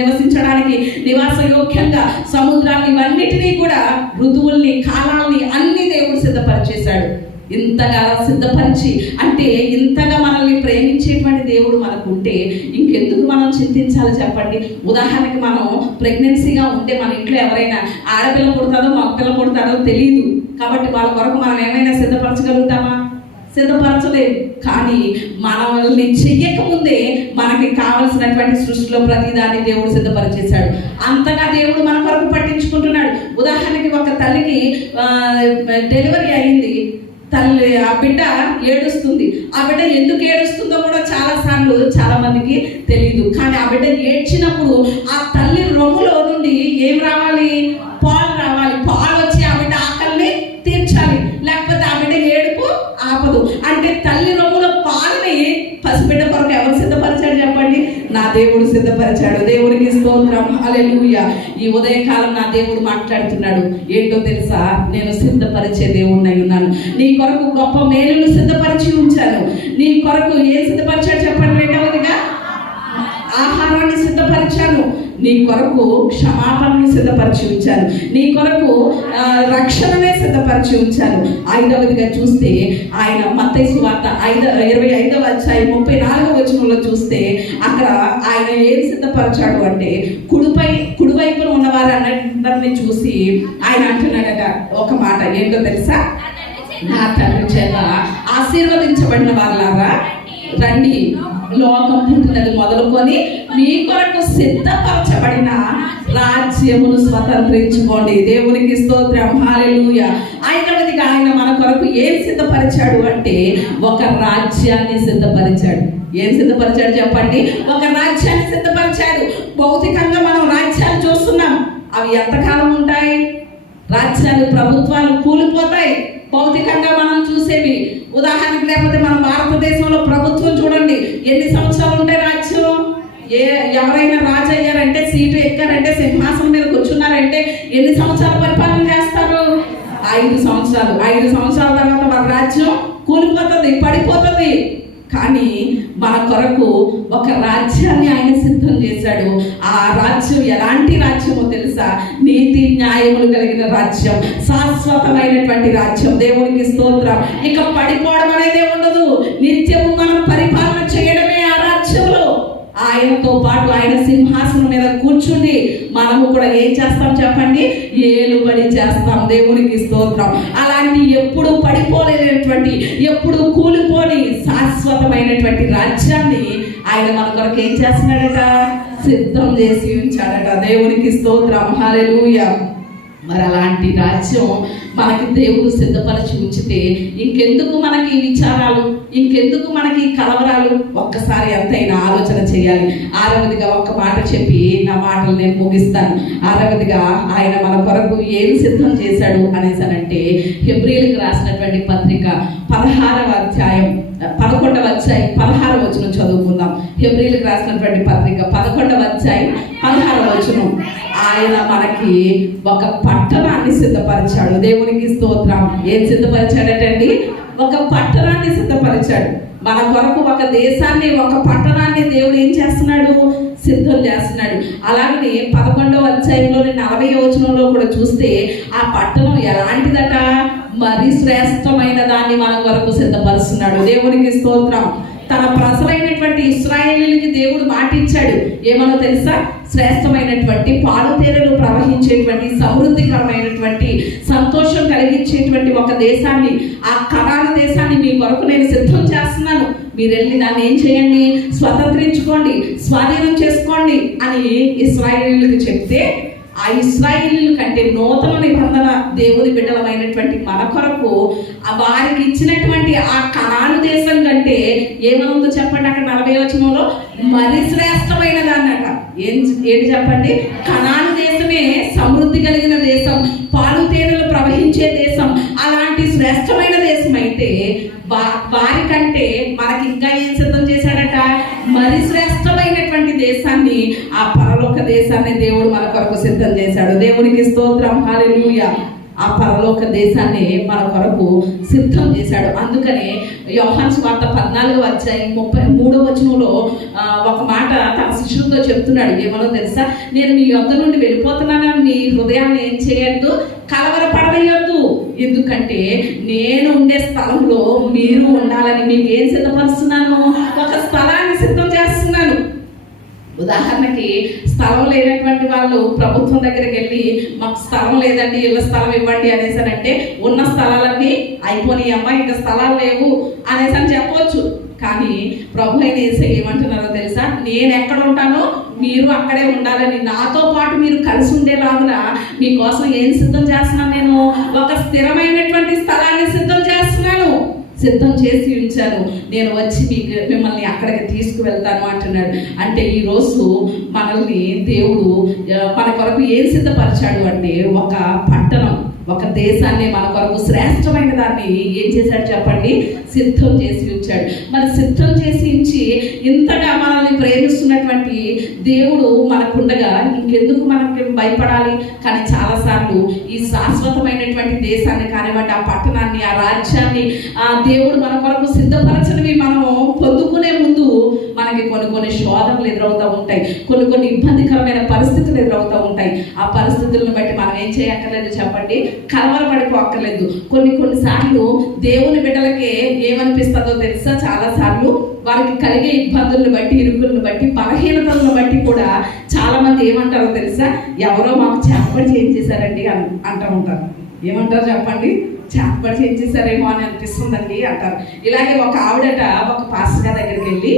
నివసించడానికి నివాసయోగ్యంగా సముద్రాన్ని, ఇవన్నిటినీ కూడా, ఋతువుల్ని, కాలాల్ని అన్ని దేవుడు సిద్ధపరిచేశాడు. ఇంతగా సిద్ధపరిచి, అంటే ఇంతగా మనల్ని ప్రేమించేటువంటి దేవుడు మనకుంటే ఇంకెందుకు మనం చింతించాలి చెప్పండి? ఉదాహరణకి మనం ప్రెగ్నెన్సీగా ఉంటే మన ఇంట్లో ఎవరైనా ఆడపిల్ల పుడతారో మగపిల్ల పుడతారో తెలియదు. కాబట్టి వాళ్ళ కొరకు మనం ఏమైనా సిద్ధపరచగలుగుతామా? సిద్ధపరచలేదు. కానీ మనల్ని చెయ్యకముందే మనకి కావలసినటువంటి సృష్టిలో ప్రతిదాన్ని దేవుడు సిద్ధపరిచేశాడు. అంతగా దేవుడు మన కొరకు పట్టించుకుంటున్నాడు. ఉదాహరణకి ఒక తల్లికి డెలివరీ అయింది. తల్లి, ఆ బిడ్డ ఏడుస్తుంది. ఆ బిడ్డ ఎందుకు ఏడుస్తుందో కూడా చాలా మందికి తెలియదు. కానీ ఆ బిడ్డ ఏడ్చినప్పుడు ఆ తల్లి రొమ్ములో నుండి ఏం రావాలి? పాలు రావాలి. పాలు వచ్చి ఆ బిడ్డ ఆకలిని తీర్చాలి, లేకపోతే ఆ బిడ్డ ఏడుపు ఆపదు. అంటే తల్లి రొమ్ములో పాలని పసిబిడ్డ కొరకు ఎవరు సిద్ధపరిచాడు చెప్పండి? నా దేవుడు సిద్ధపరిచాడు. దేవునికి స్తోత్రం, హల్లెలూయా. ఈ ఉదయకాలం నా దేవుడు మాట్లాడుతున్నాడు. ఏంటో తెలుసా? నేను సిద్ధపరిచే దేవుడిని ఉన్నాను. నీ కొరకు గొప్ప మేలును సిద్ధపరిచి ఉంచాను. నీ కొరకు ఏం సిద్ధపరిచాడు చెప్పండి? రెండవదిగా ఆహారాన్ని సిద్ధపరిచాను. నీ కొరకు క్షమాపణను సిద్ధపరిచి ఉంచాను, నీ కొరకు రక్షణనే సిద్ధపరిచి ఉంచాను. 5వదిగా చూస్తే ఆయన మత్తయి సువార్త 25వ అధ్యాయం 34వ వచనంలో చూస్తే అక్కడ ఆయన ఏం సిద్ధపరిచాడు అంటే కుడివైపున ఉన్నవారు అందరినీ చూసి ఆయన అంటున్నాడట ఒక మాట, ఏంటో తెలుసా? నా తండ్రి చేత ఆశీర్వదించబడిన వారులారా రండి, లోకం పుట్టినది మొదలుకొని మీ కొరకు సిద్ధపరచబడిన రాజ్యమును స్వతంత్రించుకోండి. దేవునికి స్తోత్రం, హల్లెలూయా. 5వదిగా ఆయన మన కొరకు ఏం సిద్ధపరిచాడు అంటే ఒక రాజ్యాన్ని సిద్ధపరిచాడు. ఏం సిద్ధపరిచాడు చెప్పండి? ఒక రాజ్యాన్ని సిద్ధపరిచాడు. భౌతికంగా మనం రాజ్యాలు చూస్తున్నాం, అవి ఎంతకాలం ఉంటాయి? రాజ్యాలు, ప్రభుత్వాలు కూలిపోతాయి. భౌతికంగా మనం చూసేవి ఉదాహరణకి, లేకపోతే మన భారతదేశంలో ప్రభుత్వం చూడండి, ఎన్ని సంవత్సరాలు ఉంటాయి రాజ్యం? ఎవరైనా రాజు అయ్యారంటే, సీటు ఎక్కారంటే, సింహాసనం మీద కూర్చున్నారంటే ఎన్ని సంవత్సరాలు పరిపాలన చేస్తారు? 5 సంవత్సరాలు. 5 సంవత్సరాల తర్వాత మన రాజ్యం కూలిపోతుంది, పడిపోతుంది. కానీ మన కొరకు ఒక రాజ్యాన్ని ఆయన సిద్ధం చేశాడు. ఆ రాజ్యం ఎలాంటి రాజ్యమో తెలుసా? నీతి న్యాయములు కలిగిన రాజ్యం, శాశ్వతమైనటువంటి రాజ్యం. దేవునికి స్తోత్రం. ఇక పడిపోవడం అనేది ఉండదు. నిత్యము మనం పరిపాలన చేయడమే ఆ రాజ్యంలో. ఆయనతో పాటు ఆయన సింహాసనం మీద కూర్చుండి మనము కూడా ఏం చేస్తాం చెప్పండి? ఏలుబడి చేస్తాం. దేవునికి స్తోత్రం. అలాంటి ఎప్పుడు పడిపోలేనటువంటి, ఎప్పుడు కూలిపోని శాశ్వతమైనటువంటి రాజ్యాన్ని ఆయన మన కొరకు ఏం చేస్తున్నాడట? సిద్ధం చేసి ఉంచాడట. దేవునికి స్తోత్రం, హల్లెలూయా. మరి అలాంటి రాజ్యం మనకి దేవుడు సిద్ధపరిచి ఉంచితే ఇంకెందుకు మనకి విచారాలు, ఇంకెందుకు మనకి కలవరాలు? ఒక్కసారి ఎంతైనా ఆలోచన చేయాలి. 6వదిగా ఒక్క మాట చెప్పి నా మాటలు నేను ముగిస్తాను. 6వదిగా ఆయన మన కొరకు ఏం సిద్ధం చేశాడు అనేసానంటే, హెబ్రీయులకు రాసినటువంటి పత్రిక 16వ అధ్యాయం 11వ అధ్యాయం 16వ వచనం చదువుకుందాం. హెబ్రీయులకు రాసినటువంటి పత్రిక 11వ అధ్యాయం 16వ వచనం. ఆయన మనకి ఒక పట్టణాన్ని సిద్ధపరిచాడు. దేవునికి స్తోత్రం. ఏం సిద్ధపరిచాడటండి? ఒక పట్టణాన్ని సిద్ధపరిచాడు. మన కొరకు ఒక దేశాన్ని, ఒక పట్టణాన్ని దేవుడు ఏం చేస్తున్నాడు? సిద్ధం చేస్తున్నాడు. అలాగనే 11వ అధ్యాయంలోని 40వ వచనంలో కూడా చూస్తే ఆ పట్టణం ఎలాంటిదట? మరి శ్రేష్టమైన దాన్ని మన కొరకు సిద్ధపరుస్తున్నాడు. దేవునికి స్తోత్రం. తన ప్రజలైనటువంటి ఇశ్రాయేలీయులకి దేవుడు మాట ఇచ్చాడు. ఏమనో తెలుసా? శ్రేష్టమైనటువంటి పాలు తేనెలు ప్రవహించేటువంటి, సమృద్ధికరమైనటువంటి, సంతోషం కలిగించేటువంటి ఒక దేశాన్ని, ఆ కనాను దేశాన్ని మీ కొరకు నేను సిద్ధం చేస్తున్నాను. మీరు వెళ్ళి దాన్ని ఏం చేయండి? స్వతంత్రించుకోండి, స్వాధీనం చేసుకోండి అని ఇశ్రాయేలీయులకు చెప్తే, ఆ ఇశ్రాయేలీయుల కంటే నూతన నిబంధన దేవుని బిడ్డలమైనటువంటి మన కొరకు వారికి ఇచ్చినటువంటి ఆ కనాను దేశం కంటే ఏమనుందో చెప్పండి? అక్కడ 40వ వచనంలో మరి శ్రేష్టమైన దాన్నట. ఏంటి చెప్పండి? కనాను దేశమే సమృద్ధి కలిగిన దేశం, పాలు తేనెలు ప్రవహించే దేశం. అలాంటి శ్రేష్టమైన దేశం అయితే వారికంటే మనకి ఇంకా ఏం సిద్ధం చేశాడట? మరి శ్రేష్టమైనటువంటి దేశాన్ని, ఆ పరలోక దేశాన్ని దేవుడు మన కొరకు సిద్ధం చేశాడు. దేవునికి స్తోత్రం, హల్లెలూయా. ఆ పరలోక దేశాన్ని మన కొరకు సిద్ధం చేశాడు. అందుకనే యోహాను సువార్త 14వ అధ్యాయం 33వ వచనంలో ఒక మాట తన శిష్యులతో చెప్తున్నాడు. ఏమనో తెలుసా? నేను మీ యొద్ద నుండి వెళ్ళిపోతున్నానని మీ హృదయాన్ని ఏం చేయొద్దు, కలవరపడవేయొద్దు. ఎందుకంటే నేను ఉండే స్థలంలో మీరు ఉండాలని మీకు ఏం సిద్ధపరుస్తున్నాను? ఒక స్థలాన్ని సిద్ధం చేస్తున్నాను. ఉదాహరణకి స్థలం లేనటువంటి వాళ్ళు ప్రభుత్వం దగ్గరికి వెళ్ళి మాకు స్థలం లేదండి, ఇళ్ళ స్థలం ఇవ్వండి అనేసారంటే ఉన్న స్థలాలన్నీ అయిపోయినాయి అమ్మా, ఇంకా స్థలాలు లేవు అనేసి అని చెప్పవచ్చు. కానీ ప్రభు అయిన యేసయ్య ఏమంటున్నారో తెలుసా? నేను ఎక్కడ ఉంటానో మీరు అక్కడే ఉండాలని, నాతో పాటు మీరు కలిసి ఉండేలాగా మీకోసం ఏం సిద్ధం చేస్తున్నాను? నేను ఒక స్థిరమైనటువంటి స్థలాన్ని సిద్ధం చేస్తున్నాను, సిద్ధం చేసి ఉంచాను. నేను వచ్చి మిమ్మల్ని అక్కడికి తీసుకువెళ్తాను అంటున్నాడు. అంటే ఈరోజు మనల్ని దేవుడు మన కొరకు ఏం సిద్ధపరిచాడు అంటే ఒక పట్టణం, ఒక దేశాన్ని మన కొరకు శ్రేష్టమైన దాన్ని ఏం చేశాడు చెప్పండి? సిద్ధం చేసి ఉంచాడు. మరి సిద్ధం చేసి ఉంచి ఇంతగా మనల్ని ప్రేమిస్తున్నటువంటి దేవుడు మనకుండగా ఇంకెందుకు మనకి భయపడాలి? కానీ చాలాసార్లు ఈ శాశ్వతమైనటువంటి దేశాన్ని కానివ్వండి, ఆ పట్టణాన్ని, ఆ రాజ్యాన్ని ఆ దేవుడు మన కొరకు సిద్ధపరచనివి మనం పొందుకునే ముందు మనకి కొన్ని శోధనలు ఎదురవుతూ ఉంటాయి, కొన్ని ఇబ్బందికరమైన పరిస్థితులు ఎదురవుతూ ఉంటాయి. ఆ పరిస్థితులను బట్టి మనం ఏం చేయక్కర్లేదు చెప్పండి, కలవరపడిపోక్కర్లేదు. కొన్నిసార్లు దేవుని బిడ్డలకే ఏమనిపిస్తుందో తెలుసా, చాలాసార్లు వారికి కలిగే ఇబ్బందులను బట్టి, ఇరుకులను బట్టి, బలహీనతలను బట్టి కూడా చాలా మంది ఏమంటారో తెలుసా, ఎవరో మాకు చేపడి చేయించేశారండి అంటూ ఉంటారు. ఏమంటారు చెప్పండి, చేపడి చేయించేశారేమో అని అనిపిస్తుందండి అంటారు. ఇలాగే ఒక ఆవిడట ఒక పాస్టర్ గారి దగ్గరికి వెళ్ళి,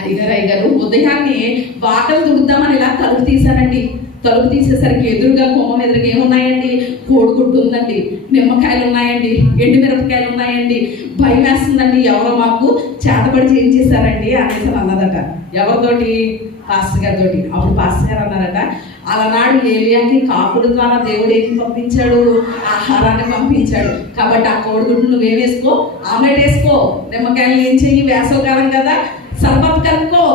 అయ్యగారు ఉదయాన్నే వాటలు దుడుద్దామని ఇలా తలుపు తీశానండి. తలుపు తీసేసరికి ఎదురుగా కొమ్మం ఎదురుగా ఏమున్నాయండి, కోడిగుడ్డు ఉందండి, నిమ్మకాయలు ఉన్నాయండి, ఎండుమిరపకాయలు ఉన్నాయండి, భయం వేస్తుందండి, ఎవరో మాకు చేతబడి చేయించేశారండి అనేసి అన్నదట. ఎవరితోటి? పాస్టర్ గారితోటి. అప్పుడు పాస్టర్ గారు అన్నారట, అలనాడు ఏలియాకి కాకుల ద్వారా దేవుడు ఏమి పంపించాడు, ఆహారాన్ని పంపించాడు. కాబట్టి ఆ కోడిగుడ్డు నువ్వేం వేసుకో, ఆమ్లెట్ వేసుకో, నిమ్మకాయలు ఏం చెయ్యి, వేసవకాలం కదా, సర్బత్ కలుపుకో,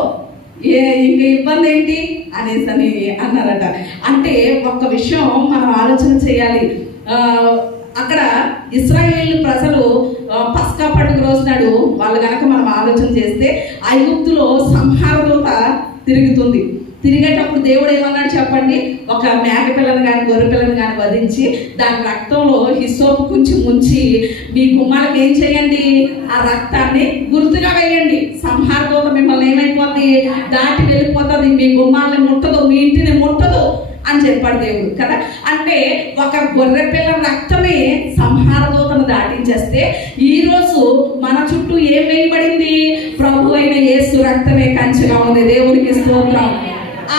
ఇంకా ఇబ్బంది ఏంటి అనేసి అని అన్నారట. అంటే ఒక్క విషయం మనం ఆలోచన చేయాలి. అక్కడ ఇశ్రాయేలు ప్రజలు పస్కా పండుగ రోజు నాడు వాళ్ళు కనుక మనం ఆలోచన చేస్తే ఐగుప్తులో సంహార దూత తిరిగేటప్పుడు దేవుడు ఏమన్నాడు చెప్పండి, ఒక మేక పిల్లను కానీ గొర్రె పిల్లను కానీ వధించి దాని రక్తంలో హిస్సోపు కొంచెం ముంచి మీ గుమ్మాలకు ఏం చేయండి, ఆ రక్తాన్ని గుర్తుగా వేయండి, సంహార దూత మిమ్మల్ని ఏమైపోతుంది, దాటి వెళ్ళిపోతుంది, మీ గుమ్మాలని ముట్టదు, మీ ఇంటిని ముట్టదు అని చెప్పాడు దేవుడు కదా. అంటే ఒక గొర్రె పిల్ల రక్తమే సంహార దూతను దాటించేస్తే ఈరోజు మన చుట్టూ ఏం వేయబడింది, ప్రభు అయిన యేసు రక్తమే కంచెగా ఉంది. దేవునికి స్తోత్రం.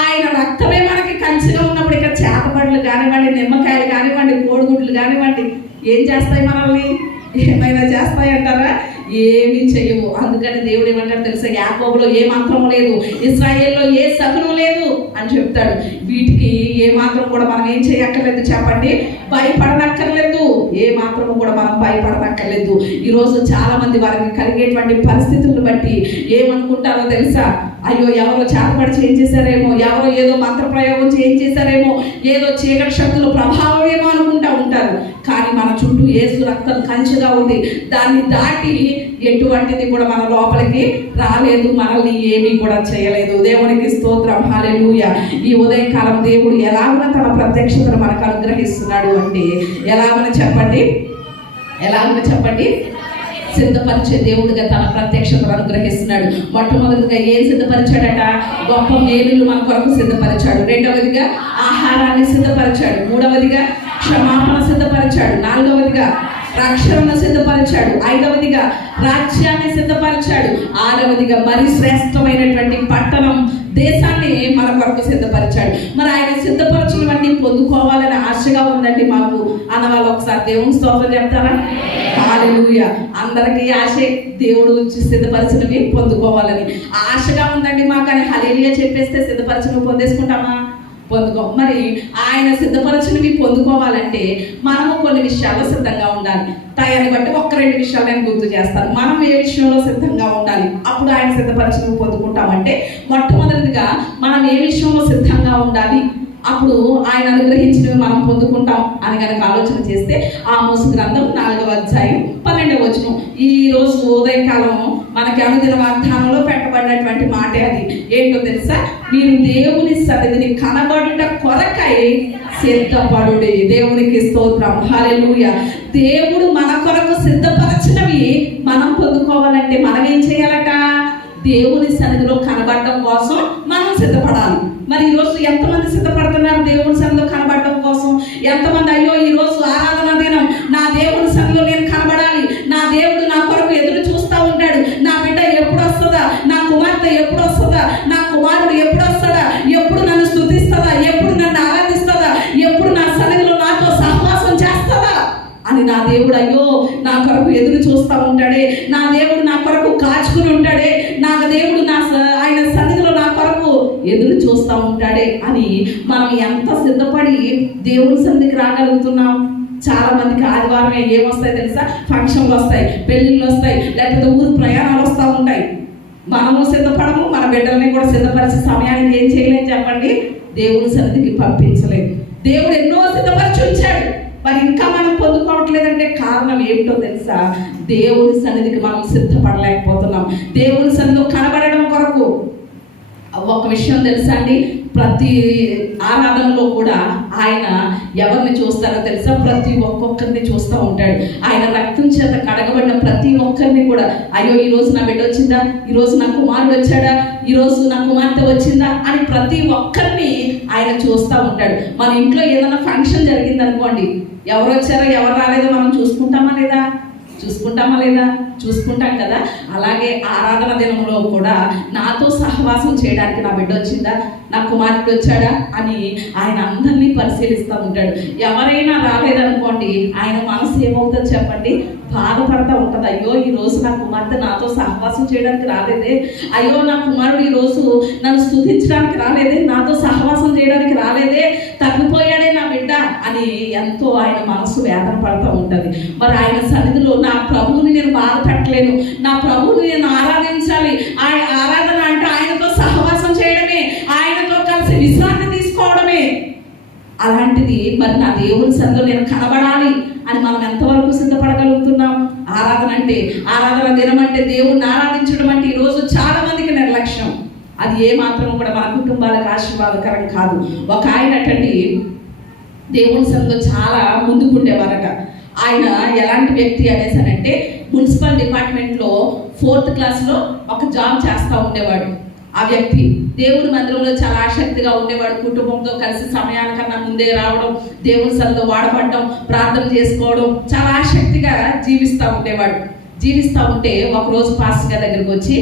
ఆయన రక్తమే మనకి కంచెగా ఉన్నప్పుడు ఇక చేపబడులు కానివ్వండి, నిమ్మకాయలు కానివ్వండి, కోడిగుడ్లు కానివ్వండి ఏం చేస్తాయి, మనల్ని ఏమైనా చేస్తాయి అంటారా? ఏమీ చెయ్యవు. అందుకని దేవుడు ఏమంటాడు తెలుసా, యాకోబులో ఏ మంత్రము లేదు, ఇశ్రాయేల్లో ఏ శకునం లేదు అని చెప్తాడు. వీటికి ఏ మాత్రం కూడా మనం ఏం చేయక్కర్లేదు చెప్పండి, భయపడనక్కర్లేదు. ఏ మాత్రము కూడా మనం భయపడనక్కర్లేదు. ఈరోజు చాలా మంది వారికి కలిగేటువంటి పరిస్థితులను బట్టి ఏమనుకుంటారో తెలుసా, అయ్యో ఎవరో చేతబడి చేయించేశారేమో, ఎవరో ఏదో మంత్ర ప్రయోగం చేయించేశారేమో, ఏదో చీకటి శక్తుల ప్రభావం ఏమో అనుకుంటా ఉంటారు. కానీ మన చుట్టూ యేసు రక్తం కంచెగా ఉంది. దాన్ని దాటి ఎటువంటిది కూడా మన లోపలికి రాలేదు, మనల్ని ఏమీ కూడా చేయలేదు. దేవునికి స్తోత్రం, హల్లెలూయా. ఈ ఉదయకాలం దేవుడు ఎలాగైనా తన ప్రత్యక్షతను మనకు అనుగ్రహిస్తున్నాడు అంటే ఎలాగైనా చెప్పండి, సిద్ధపరిచే దేవుడిగా తన ప్రత్యక్షతను అనుగ్రహిస్తున్నాడు. మొట్టమొదటిగా ఏం సిద్ధపరిచాడట, గొప్ప మేలులు మన కొరకు సిద్ధపరిచాడు. రెండవదిగా ఆహారాన్ని సిద్ధపరిచాడు. మూడవదిగా క్షమాపణ సిద్ధపరిచాడు. నాలుగవదిగా రక్షణను సిద్ధపరిచాడు. ఐదవదిగా రాజ్యాన్ని సిద్ధపరిచాడు. ఆరవదిగా మరి శ్రేష్టమైనటువంటి పట్టణం, దేశాన్ని మన కొరకు సిద్ధపరిచాడు. మరి ఆయన సిద్ధపరచినవన్నీ పొందుకోవాలని ఆశగా ఉందండి మాకు అన్నవాళ్ళు ఒకసారి దేవుని స్తోత్రం చెప్తారా? హల్లెలూయా. అందరికీ ఆశే దేవుడు సిద్ధపరిచినవి పొందుకోవాలని ఆశగా ఉందండి మాకు. అని హల్లెలూయా చెప్పేస్తే సిద్ధపరిచినవి పొందేసుకుంటామా? పొందుకో. మరి ఆయన సిద్ధపరచునివి పొందుకోవాలంటే మనము కొన్ని విషయాల్లో సిద్ధంగా ఉండాలి. టయాన్ని బట్టి ఒక్క రెండు విషయాలు నేను గుర్తు చేస్తాను. మనం ఏ విషయంలో సిద్ధంగా ఉండాలి, అప్పుడు ఆయన సిద్ధపరచునివి పొందుకుంటామంటే మొట్టమొదటిగా మనం ఏ విషయంలో సిద్ధంగా ఉండాలి, అప్పుడు ఆయన అనుగ్రహించినవి మనం పొందుకుంటాం అని కనుక ఆలోచన చేస్తే ఆమోసు గ్రంథం 4వ అధ్యాయం 12వ వచనం. ఈ రోజు ఉదయకాలం మనకి అనుదిన వాగ్దానంలో పెట్టబడినటువంటి మాటే అది. ఏంటో తెలుసా, మీరు దేవుని సన్నిధిని కనబడుట కొరకై సిద్ధపడుడి. దేవునికి స్తోత్రం, హల్లెలూయా. దేవుడు మన కొరకు సిద్ధపరచినవి మనం పొందుకోవాలంటే మనం ఏం చేయాలట, దేవుని సన్నిధిలో కనబడటం కోసం మనం సిద్ధపడాలి. మరి ఈరోజు ఎంతమంది సిద్ధపడుతున్నారు దేవుని సన్నిధిలో కనబడటం కోసం? ఎంతమంది అయ్యో ఈరోజు ఆరాధన దినం, నా దేవుని సన్నిధిలో నేను కనబడాలి, నా దేవుడు నా కొరకు ఎదురు చూస్తూ ఉంటాడు, నా బిడ్డ ఎప్పుడు వస్తుందా, నా కుమార్తె ఎప్పుడు వస్తుందా, నా కుమారుడు ఎప్పుడు వస్తాడా, ఎప్పుడు నన్ను స్తుతిస్తుందా, ఎప్పుడు నన్ను ఆరాధిస్తుందా, ఎప్పుడు నా సన్నిధిలో నాతో సహవాసం చేస్తుందా అని నా దేవుడు అయ్యో నా కొరకు ఎదురు చూస్తూ ఉంటాడే, నా దేవుడు నా కొరకు కాచుకుని ఉంటాడే, నా దేవుడు ఆయన సన్నిధిలో నా కొరకు ఎదురు చూస్తూ ఉంటాడే అని మనం ఎంత సిద్ధపడి దేవుని సన్నిధికి రాగలుగుతున్నాం. చాలా మందికి ఆదివారం ఏమొస్తాయి తెలుసా, ఫంక్షన్లు వస్తాయి, పెళ్ళిళ్ళు వస్తాయి, లేకపోతే ఊరు ప్రయాణాలు వస్తూ ఉంటాయి. మనము సిద్ధపడము, మన బిడ్డల్ని కూడా సిద్ధపరిచే సమయానికి ఏం చేయలేము చెప్పండి, దేవుని సన్నిధికి పంపించలేదు. దేవుడు ఎన్నో సిద్ధపరిచి ఉంచాడు, మరి ఇంకా మనం పొందుకోవట్లేదంటే కారణం ఏమిటో తెలుసా, దేవుని సన్నిధికి మనం సిద్ధపడలేకపోతున్నాం. దేవుని సన్నిధిలో కనబడడం కొరకు ఒక విషయం తెలుసా అండి, ప్రతి ఆరాధనలో కూడా ఆయన ఎవరిని చూస్తారో తెలుసా? ప్రతి ఒక్కొక్కరిని చూస్తూ ఉంటాడు. ఆయన రక్తం చేత కడగబడిన ప్రతి ఒక్కరిని కూడా, అయ్యో ఈరోజు నా బిడ్డ వచ్చిందా, ఈరోజు నా కుమారుడు వచ్చాడా, ఈరోజు నా కుమార్తె వచ్చిందా అని ప్రతి ఒక్కరిని ఆయన చూస్తూ ఉంటాడు. మన ఇంట్లో ఏదైనా ఫంక్షన్ జరిగింది అనుకోండి, ఎవరు వచ్చారో ఎవరు రాలేదో మనం చూసుకుంటామా లేదా? చూసుకుంటాం కదా. అలాగే ఆరాధన దినంలో కూడా నాతో సహవాసం చేయడానికి నా బిడ్డ వచ్చిందా, నా కుమారుడు వచ్చాడా అని ఆయన అందరినీ పరిశీలిస్తూ ఉంటాడు. ఎవరైనా రాలేదనుకోండి, ఆయన మనసు ఏమవుతుందో చెప్పండి? బాధపడతా ఉంటుంది. అయ్యో ఈరోజు నా కుమార్తె నాతో సహవాసం చేయడానికి రాలేదే, అయ్యో నా కుమారుడు ఈరోజు నన్ను స్తుతించడానికి రాలేదే, నాతో సహవాసం చేయడానికి రాలేదే, తగ్గిపోయాడే నా బిడ్డ అని ఎంతో ఆయన మనసు వేదన పడుతూ ఉంటుంది. మరి ఆయన సన్నిధిలో నా ప్రభువుని నేను బాధపెట్టలేను, నా ప్రభువుని నేను ఆరాధించాలి. ఆరాధన అంటే ఆయనతో సహవాసం చేయడమే, ఆయనతో కలిసి విశ్రాంతి తీసుకోవడమే. అలాంటిది మరి నా దేవుని సన్నిధిలో నేను కనబడాలి అని మనం ఎంతవరకు సిద్ధపడగలుగుతున్నాం? ఆరాధన దినం అంటే దేవుణ్ణి ఆరాధించడం అంటే ఈరోజు చాలా మందికి నిర్లక్ష్యం. అది ఏ మాత్రం కూడా మన కుటుంబాలకు ఆశీర్వాదకరం కాదు. ఒక ఆయన అటండి దేవుని సన్నిధిలో చాలా ముందుకుండేవారట. ఆయన ఎలాంటి వ్యక్తి అనేసానంటే, మున్సిపల్ డిపార్ట్మెంట్లో 4th క్లాస్లో ఒక జాబ్ చేస్తూ ఉండేవాడు. ఆ వ్యక్తి దేవుని మందిరంలో చాలా ఆసక్తిగా ఉండేవాడు. కుటుంబంతో కలిసి సమయానికన్నా ముందే రావడం, దేవుని సన్నిధిలో వాడబడడం, ప్రార్థన చేసుకోవడం, చాలా ఆసక్తిగా జీవిస్తూ ఉండేవాడు. జీవిస్తూ ఉంటే ఒకరోజు పాస్టర్ గారి దగ్గరికి వచ్చి,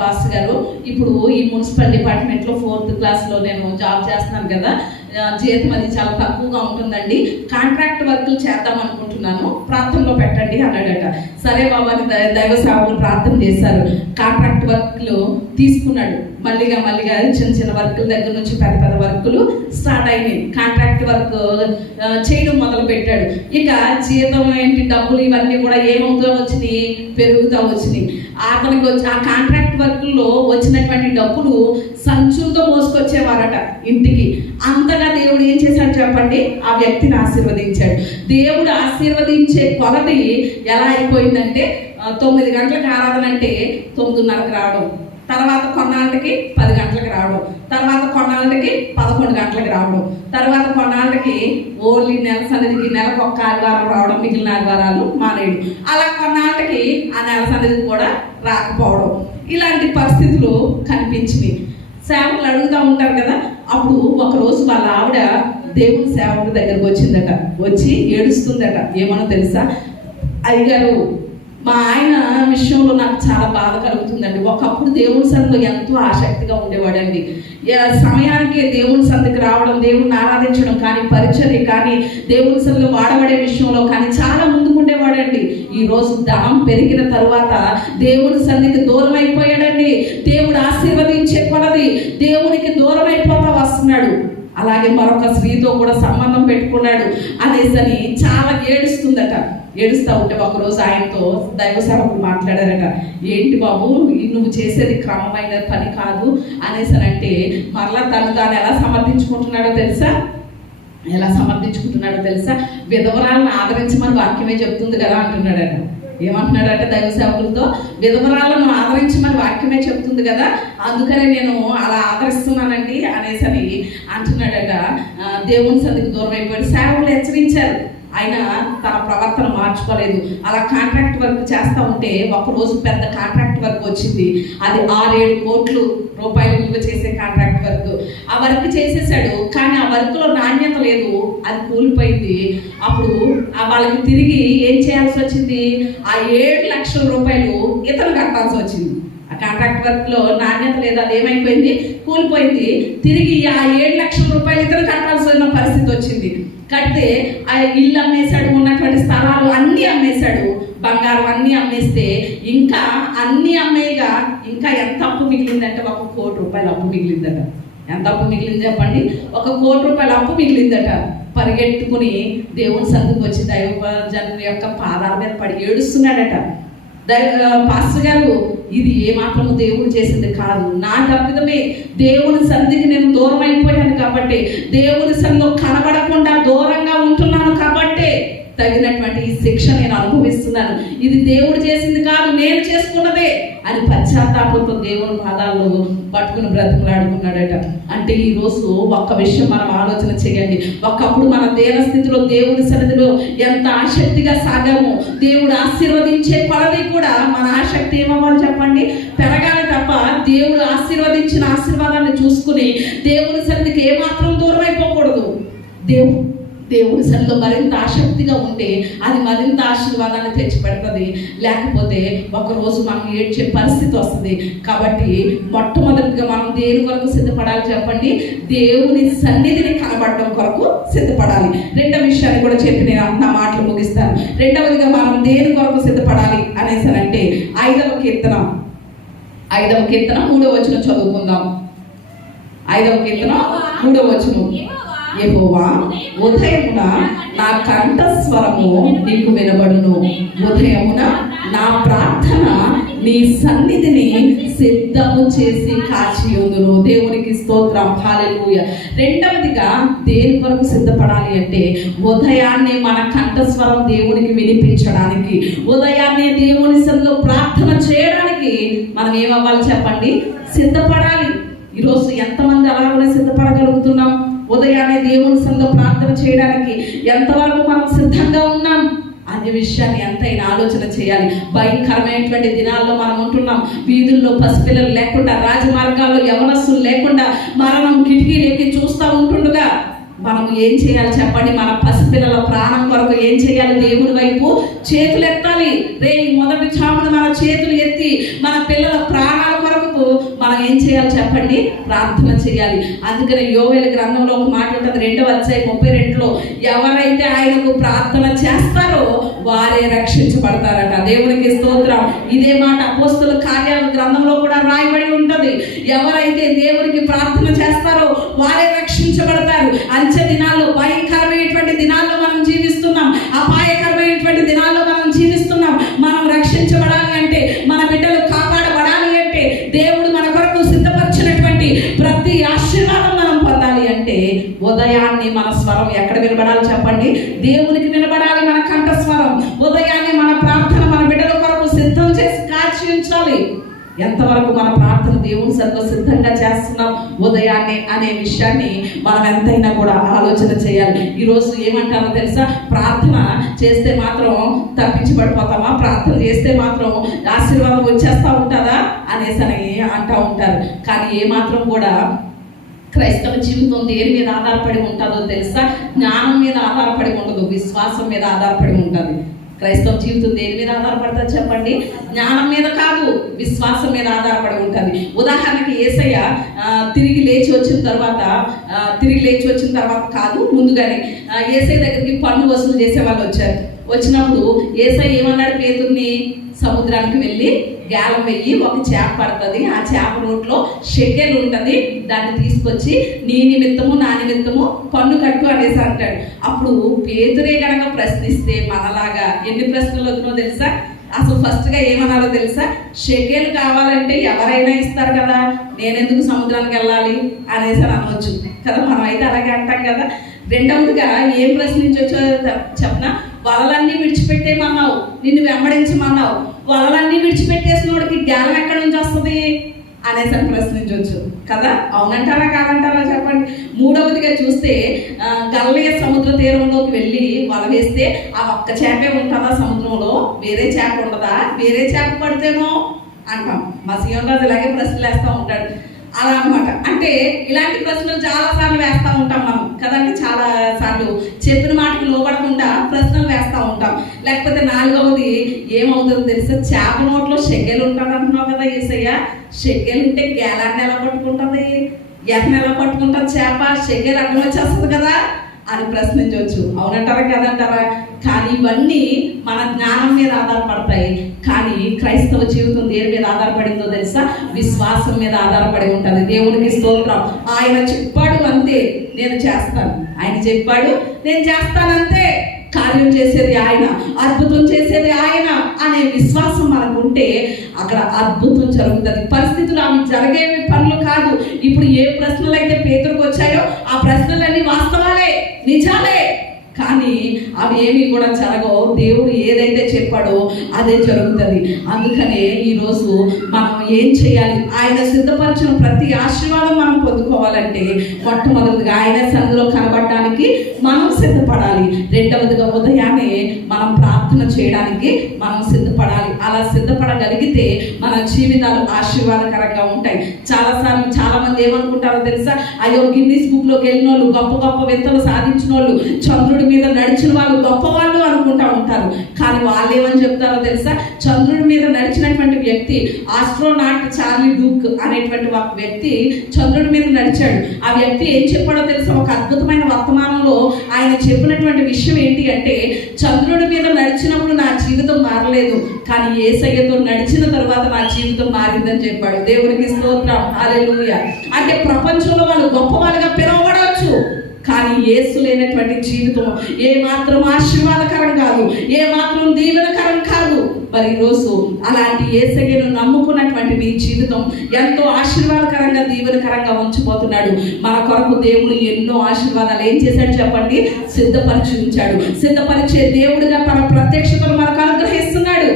పాస్టర్ గారు ఇప్పుడు ఈ మున్సిపల్ డిపార్ట్మెంట్లో 4th క్లాస్లో నేను జాబ్ చేస్తున్నాను కదా, జీతం అది చాలా తక్కువగా ఉంటుందండి, కాంట్రాక్ట్ వర్క్లు చేద్దాం అనుకుంటున్నాను, ప్రార్థనలో పెట్టండి అన్నాడట. సరే బాబా అని దైవ సేవకులు ప్రార్థన చేశారు. కాంట్రాక్ట్ వర్క్లు తీసుకున్నాడు. మళ్ళీగా చిన్న చిన్న వర్కుల దగ్గర నుంచి పెద్ద వర్కులు స్టార్ట్ అయినాయి. కాంట్రాక్ట్ వర్క్ చేయడం మొదలు పెట్టాడు. ఇక జీతం ఏంటి, డబ్బులు ఇవన్నీ కూడా ఏమవుతూ వచ్చినాయి, పెరుగుతూ వచ్చినాయి. అతనికి ఆ కాంట్రాక్ట్ వర్క్లో వచ్చినటువంటి డబ్బులు సంచులతో మోసుకొచ్చేవారట ఇంటికి. అంతగా దేవుడు ఏం చేశాడు చెప్పండి? ఆ వ్యక్తిని ఆశీర్వదించాడు. దేవుడు ఆశీర్వదించే కొలది ఎలా అయిపోయిందంటే, 9 గంటలకు ఆరాధన అంటే 9:30కి రావడం, తర్వాత కొన్నాళ్ళకి 10 గంటలకు రావడం, తర్వాత కొన్నాళ్ళకి 11 గంటలకు రావడం, తర్వాత కొన్నాళ్ళకి ఓన్లీ నెల సన్నిధికి నెలకు ఒక్క ఆదివారం రావడం, మిగిలిన ఆదివారాలు మానేయడం. అలా కొన్నాళ్ళకి ఆ నెల సన్నిధికి కూడా రాకపోవడం. ఇలాంటి పరిస్థితులు కనిపించినాయి. సేవకులు అడుగుతూ ఉంటారు కదా. అప్పుడు ఒకరోజు వాళ్ళ ఆవిడ దేవుని సేవకుడి దగ్గరకు వచ్చిందట. వచ్చి ఏడుస్తుందట. ఏమనో తెలుసా? అయ్యగారు, మా ఆయన విషయంలో నాకు చాలా బాధ కలుగుతుందండి. ఒకప్పుడు దేవుని సన్నిధిలో ఎంతో ఆసక్తిగా ఉండేవాడండి. సమయానికి దేవుని సన్నిధికి రావడం, దేవుని ఆరాధించడం కానీ, పరిచర్య కానీ, దేవుని సన్నిధిలో వాడబడే విషయంలో కానీ చాలా ముందుకుండేవాడండి. ఈరోజు ధనం పెరిగిన తరువాత దేవుని సన్నిధికి దూరం అయిపోయాడండి. దేవుడు ఆశీర్వదించే కొలది దేవునికి దూరం అయిపోతా వస్తున్నాడు. అలాగే మరొక స్త్రీతో కూడా సంబంధం పెట్టుకున్నాడు అనేసని చాలా ఏడుస్తూ ఉంటే ఒకరోజు ఆయనతో దైవ సేవకులు మాట్లాడారట. ఏంటి బాబు, నువ్వు చేసేది క్రమమైన పని కాదు అనేసనంటే, మరలా తాను ఎలా సమర్థించుకుంటున్నాడో తెలుసా? విధవరాలను ఆదరించమని వాక్యమే చెప్తుంది కదా అంటున్నాడట. ఏమంటున్నాడట దైవ సేవకులతో? విధవరాలను ఆదరించమని వాక్యమే చెప్తుంది కదా, అందుకనే నేను అలా ఆదరిస్తున్నానండి అనేసని అంటున్నాడట. దేవుని సన్నిధికి దూరం అయిపోయి సేవకులు హెచ్చరించారు. ఆయన తన ప్రవర్తన మార్చుకోలేదు. అలా కాంట్రాక్ట్ వర్క్ చేస్తూ ఉంటే ఒకరోజు పెద్ద కాంట్రాక్ట్ వర్క్ వచ్చింది. అది 6-7 కోట్ల రూపాయలు విలువ చేసే కాంట్రాక్ట్ వర్క్. ఆ వర్క్ చేసేసాడు, కానీ ఆ వర్క్లో నాణ్యత లేదు, అది కూలిపోయింది. అప్పుడు వాళ్ళకి తిరిగి ఏం చేయాల్సి వచ్చింది? ఆ 7 లక్షల రూపాయలు ఇతను కట్టాల్సి వచ్చింది. ఆ కాంట్రాక్ట్ వర్క్లో నాణ్యత లేదు, అది ఏమైపోయింది? కూలిపోయింది. తిరిగి ఆ 7 లక్షల రూపాయలు ఇతను కట్టాల్సిన పరిస్థితి వచ్చింది. కడితే ఆ ఇల్లు అమ్మేశాడు, ఉన్నటువంటి స్థలాలు అన్నీ అమ్మేశాడు, బంగారం అన్నీ అమ్మేస్తే ఇంకా అన్నీ అమ్మేయగా ఇంకా ఎంత అప్పు మిగిలిందంటే 1 కోటి రూపాయలు అప్పు మిగిలిందట. ఎంత అప్పు మిగిలింది చెప్పండి? 1 కోటి రూపాయల అప్పు మిగిలిందట. పరిగెట్టుకుని దేవుని సన్నిధికి వచ్చి దైవ జనుల యొక్క పాదాల మీద పడి ఏడుస్తున్నాడట. పాస్టర్ గారు, ఇది ఏమాత్రము దేవుడు చేసింది కాదు, నా తప్పిదమే. దేవుని సన్నిధికి నేను దూరం అయిపోయాను కాబట్టి, దేవుని సన్నిధిలో కనబడకుండా దూరంగా ఉంటున్నాను కాబట్టి తగినటువంటి ఈ శిక్ష నేను అనుభవిస్తున్నాను, ఇది దేవుడు చేసింది కాదు, నేను చేసుకున్నదే అని పశ్చాత్తాపంతో దేవుని పాదాల్లో పట్టుకుని బ్రతుకులాడుకున్నాడట. అంటే ఈరోజు ఒక్క విషయం మనం ఆలోచన చేయండి. ఒకప్పుడు మన దేన స్థితిలో దేవుని సన్నిధిలో ఎంత ఆసక్తిగా సాగాము, దేవుడు ఆశీర్వదించే కొలది కూడా మన ఆసక్తి ఏమవ్వాలి చెప్పండి, పెరగాలి తప్ప దేవుడు ఆశీర్వదించిన ఆశీర్వాదాన్ని చూసుకుని దేవుని సన్నిధికి ఏమాత్రం దూరం అయిపోకూడదు. దేవుని సన్నిధిలో మరింత ఆసక్తిగా ఉంటే అది మరింత ఆశీర్వాదాన్ని తెచ్చిపెడుతుంది. లేకపోతే ఒకరోజు మనం ఏడ్చే పరిస్థితి వస్తుంది. కాబట్టి మొట్టమొదటిగా మనం దేని కొరకు సిద్ధపడాలి చెప్పండి, దేవుని సన్నిధిని కనబడడం కొరకు సిద్ధపడాలి. రెండవ విషయాన్ని కూడా చెప్పి నేను నా మాటలు ముగిస్తాను. రెండవదిగా మనం దేని కొరకు సిద్ధపడాలి అనేసనంటే 5వ కీర్తన 3వ వచనం చదువుకుందాం. 5వ కీర్తన 3వ వచనం. యెహోవా, ఉదయమున నా కంఠస్వరము నీకు వినబడును, ఉదయమున నా ప్రార్థన నీ సన్నిధిని సిద్ధము చేసి కాచియుందును. దేవునికి స్తోత్రం, హల్లెలూయా. రెండవదిగా దేని కొరకు సిద్ధపడాలి అంటే ఉదయాన్నే మన కంఠస్వరం దేవునికి వినిపించడానికి, ఉదయాన్నే దేవుని సన్నిధిలో ప్రార్థన చేయడానికి మనం ఏమవ్వాలి చెప్పండి, సిద్ధపడాలి. ఈరోజు ఎంతమంది అలాగనే సిద్ధపడగలుగుతున్నాం? ఉదయాన్నే దేవుని సన్నిధిలో ప్రార్థన చేయడానికి ఎంతవరకు మనం సిద్ధంగా ఉన్నాం అనే విషయాన్ని ఎంతైనా ఆలోచన చేయాలి. భయంకరమైనటువంటి దినాల్లో మనం ఉంటున్నాం. వీధుల్లో పసిపిల్లలు లేకుండా, రాజమార్గాల్లో యవనస్తులు లేకుండా మరణం కిటికీలు ఎక్కి చూస్తూ ఉంటుండగా మనం ఏం చేయాలి చెప్పండి? మన పసిపిల్లల ప్రాణం కొరకు ఏం చేయాలి? దేవుని వైపు చేతులు ఎత్తాలి. మొదటి చామున మన చేతులు ఎత్తి మన పిల్లల ప్రాణాల కొరకు మనం ఏం చేయాలి చెప్పండి? ప్రార్థన చేయాలి. అందుకని యోవేలు గ్రంథంలో ఒక మాట ఉంటుంది, 2వ అధ్యాయం 32లో, ఎవరైతే ఆయనకు ప్రార్థన చేస్తారో వారే రక్షించబడతారట. దేవునికి స్తోత్రం. ఇదే మాట అపోస్తలుల కార్యాల గ్రంథంలో కూడా రాయబడి ఉంటుంది. ఎవరైతే దేవునికి ప్రార్థన చేస్తారో వారే రక్షించబడతారు. అంచె దినాల్లో, భయంకరమైనటువంటి దినాల్లో మనం జీవిస్తున్నాం, అపాయకరమైనటువంటి దినాల్లో మనం జీవిస్తున్నాం. మనం రక్షించబడాలి అంటే, మన బిడ్డలు కాపాడబడాలి అంటే, దేవుడు మన కొరకు సిద్ధపరిచినటువంటి ప్రతి ఆశీర్వాదం మనం పొందాలి అంటే ఉదయాన్నే మన స్వరం ఎక్కడ వినబడాలి చెప్పండి? దేవునికి వినబడాలి మన కంఠస్వరం. ఉదయాన్నే మన ప్రార్థన మన బిడ్డల కొరకు సిద్ధం చేసి కాచి ఉంచాలి. ఎంతవరకు మన ప్రార్థన దేవుని సన్నిధిలో సిద్ధంగా చేస్తున్నాం ఉదయాన్నే అనే విషయాన్ని మనం ఎంతైనా కూడా ఆలోచన చేయాలి. ఈరోజు ఏమంటారో తెలుసా? ప్రార్థన చేస్తే మాత్రం తప్పించబడిపోతామా, ప్రార్థన చేస్తే మాత్రం ఆశీర్వాదం వచ్చేస్తూ ఉంటుందా అనేసి అంటూ ఉంటారు. కానీ ఏమాత్రం కూడా క్రైస్తవ జీవితం దేని మీద ఆధారపడి ఉంటుందో తెలుసా? జ్ఞానం మీద ఆధారపడి ఉండదు, విశ్వాసం మీద ఆధారపడి ఉంటుంది. క్రైస్తవ జీవితం దేని మీద ఆధారపడుతుంది చెప్పండి? జ్ఞానం మీద కాదు, విశ్వాసం మీద ఆధారపడి ఉంటుంది. ఉదాహరణకి యేసయ్య తిరిగి లేచి వచ్చిన తర్వాత కాదు, ముందుగానే యేసయ్య దగ్గరికి పన్ను వసూలు చేసే వాళ్ళు వచ్చారు. వచ్చినప్పుడు యేసయ్య ఏమన్నాడు? పేతుర్ని, సముద్రానికి వెళ్ళి గాలం వెయ్యి, ఒక చేప పడుతుంది, ఆ చేప నోట్లో షెకెల్ ఉంటుంది, దాన్ని తీసుకొచ్చి నీ నిమిత్తము నా నిమిత్తము పన్ను కట్టు అనేసి అంటాడు. అప్పుడు పేతురే గనక ప్రశ్నిస్తే మనలాగా ఎన్ని ప్రశ్నలు వద్దునో తెలుసా? అసలు ఫస్ట్గా ఏమన్నారో తెలుసా? షెకెల్ కావాలంటే ఎవరైనా ఇస్తారు కదా, నేనెందుకు సముద్రానికి వెళ్ళాలి అనేసి అనవచ్చు కదా. మనం అయితే అలాగే అంటాం కదా. రెండవదిగా ఏం ప్రశ్నించవచ్చో చెప్పనా? వలలన్నీ విడిచిపెట్టేమన్నావు, నిన్ను వెంబడించమన్నావు, వలలన్నీ విడిచిపెట్టేసిన వాడికి జ్ఞానం ఎక్కడి నుంచి వస్తుంది అనేసి అని ప్రశ్నించవచ్చు కదా. అవునంటారా కాదంటారా చెప్పండి? మూడవదిగా చూస్తే గలిలయ సముద్ర తీరంలోకి వెళ్ళి వల వేస్తే ఆ ఒక్క చేపే ఉంటుందా సముద్రంలో? వేరే చేప ఉండదా? వేరే చేప పడితేనో అంటాం. మా సీఎం రాజు ఇలాగే ప్రశ్నలు వేస్తూ ఉంటాడు. అలా అనమాట. అంటే ఇలాంటి ప్రశ్నలు చాలాసార్లు వేస్తూ ఉంటాం మనం కదండి. చాలా సార్లు చెప్పిన మాటకు లోబడకుండా ప్రశ్నలు వేస్తూ ఉంటాం. లేకపోతే నాలుగవది ఏమవుతుందో తెలుసా? చేప నోట్లో షెకెల్ ఉంటుంది అంటున్నావు కదా యేసయ్య. షెకెల్ ఉంటే గేలాన్ని ఎలా పట్టుకుంటుంది, ఎర్రని ఎలా పట్టుకుంటుంది చేప? షెకెల్ అడ్డం వచ్చేస్తుంది కదా అని ప్రశ్నించవచ్చు. అవునంటారా కదంటారా? కానీ ఇవన్నీ మన జ్ఞానం మీద ఆధారపడతాయి. కానీ క్రైస్తవ జీవితం దేని మీద ఆధారపడిందో తెలుసా? విశ్వాసం మీద ఆధారపడి ఉంటుంది. దేవునికి స్తోత్రం. ఆయన చెప్పాడు అంతే నేను చేస్తాను, ఆయన చెప్పాడు నేను చేస్తానంతే. కార్యం చేసేది ఆయన, అద్భుతం చేసేది ఆయన అనే విశ్వాసం మనకు ఉంటే అక్కడ అద్భుతం జరుగుతుంది. పరిస్థితులు అవి జరిగేవి పనులు కాదు. ఇప్పుడు ఏ ప్రశ్నలు అయితే పేతురుకు వచ్చాయో ఆ ప్రశ్నలన్నీ వాస్తవాలే, నిజాలే. కానీ అవి ఏమి కూడా జరగవు. దేవుడు ఏదైతే చెప్పాడో అదే జరుగుతుంది. అందుకనే ఈరోజు మనం ఏం చేయాలి? ఆయన సిద్ధపరిచిన ప్రతి ఆశీర్వాదం మనం పొందుకోవాలంటే మొట్టమొదటిగా ఆయన సందులో కనబడడానికి మనం సిద్ధపడాలి. రెండవదిగా ఉదయాన్నే మనం ప్రార్థన చేయడానికి మనం సిద్ధపడాలి. అలా సిద్ధపడగలిగితే మన జీవితాలు ఆశీర్వాదకరంగా ఉంటాయి. చాలా మంది ఏమనుకుంటారో తెలుసా? అయ్యో, గిన్నీస్ బుక్లోకి వెళ్ళిన వాళ్ళు, గొప్ప గొప్ప వింతలు సాధించిన వాళ్ళు, చంద్రుడి మీద నడిచిన వాళ్ళు గొప్ప వాళ్ళు అనుకుంటా ఉంటారు. కానీ వాళ్ళు ఏమని చెప్తారో తెలుసా? చంద్రుడి మీద నడిచినటువంటి వ్యక్తి, ఆస్ట్రోనాట్ చార్లీ డూక్ అనేటువంటి ఒక వ్యక్తి చంద్రుడి మీద నడిచాడు. ఆ వ్యక్తి ఏం చెప్పాడో తెలుసా? ఒక అద్భుతమైన వర్తమానంలో ఆయన చెప్పినటువంటి విషయం ఏంటి అంటే, చంద్రుడి మీద నడిచినప్పుడు నా జీవితం మారలేదు, కానీ యేసయ్యతో నడిచిన తర్వాత నా జీవితం మారిందని చెప్పాడు. దేవునికి స్తోత్రం, హల్లెలూయా. అంటే ప్రపంచంలో వాళ్ళు గొప్ప వాళ్ళుగా పిలువబడవచ్చు, కానీ యేసు లేనటువంటి జీవితం ఏ మాత్రం ఆశీర్వాదకరం కాదు, ఏ మాత్రం దీవెనకరం కాదు. మరి ఈరోజు అలాంటి యేసయ్యను నమ్ముకున్నటువంటి నీ జీవితం ఎంతో ఆశీర్వాదకరంగా, దీవెనకరంగా ఉంచిపోతున్నాడు. మన కొరకు దేవుడు ఎన్నో ఆశీర్వాదాలు ఏం చేశాడు చెప్పండి? సిద్ధపరిచి ఉంచాడు. సిద్ధపరిచే దేవుడిగా తన ప్రత్యక్షతను మనకు అనుగ్రహిస్తున్నాడు.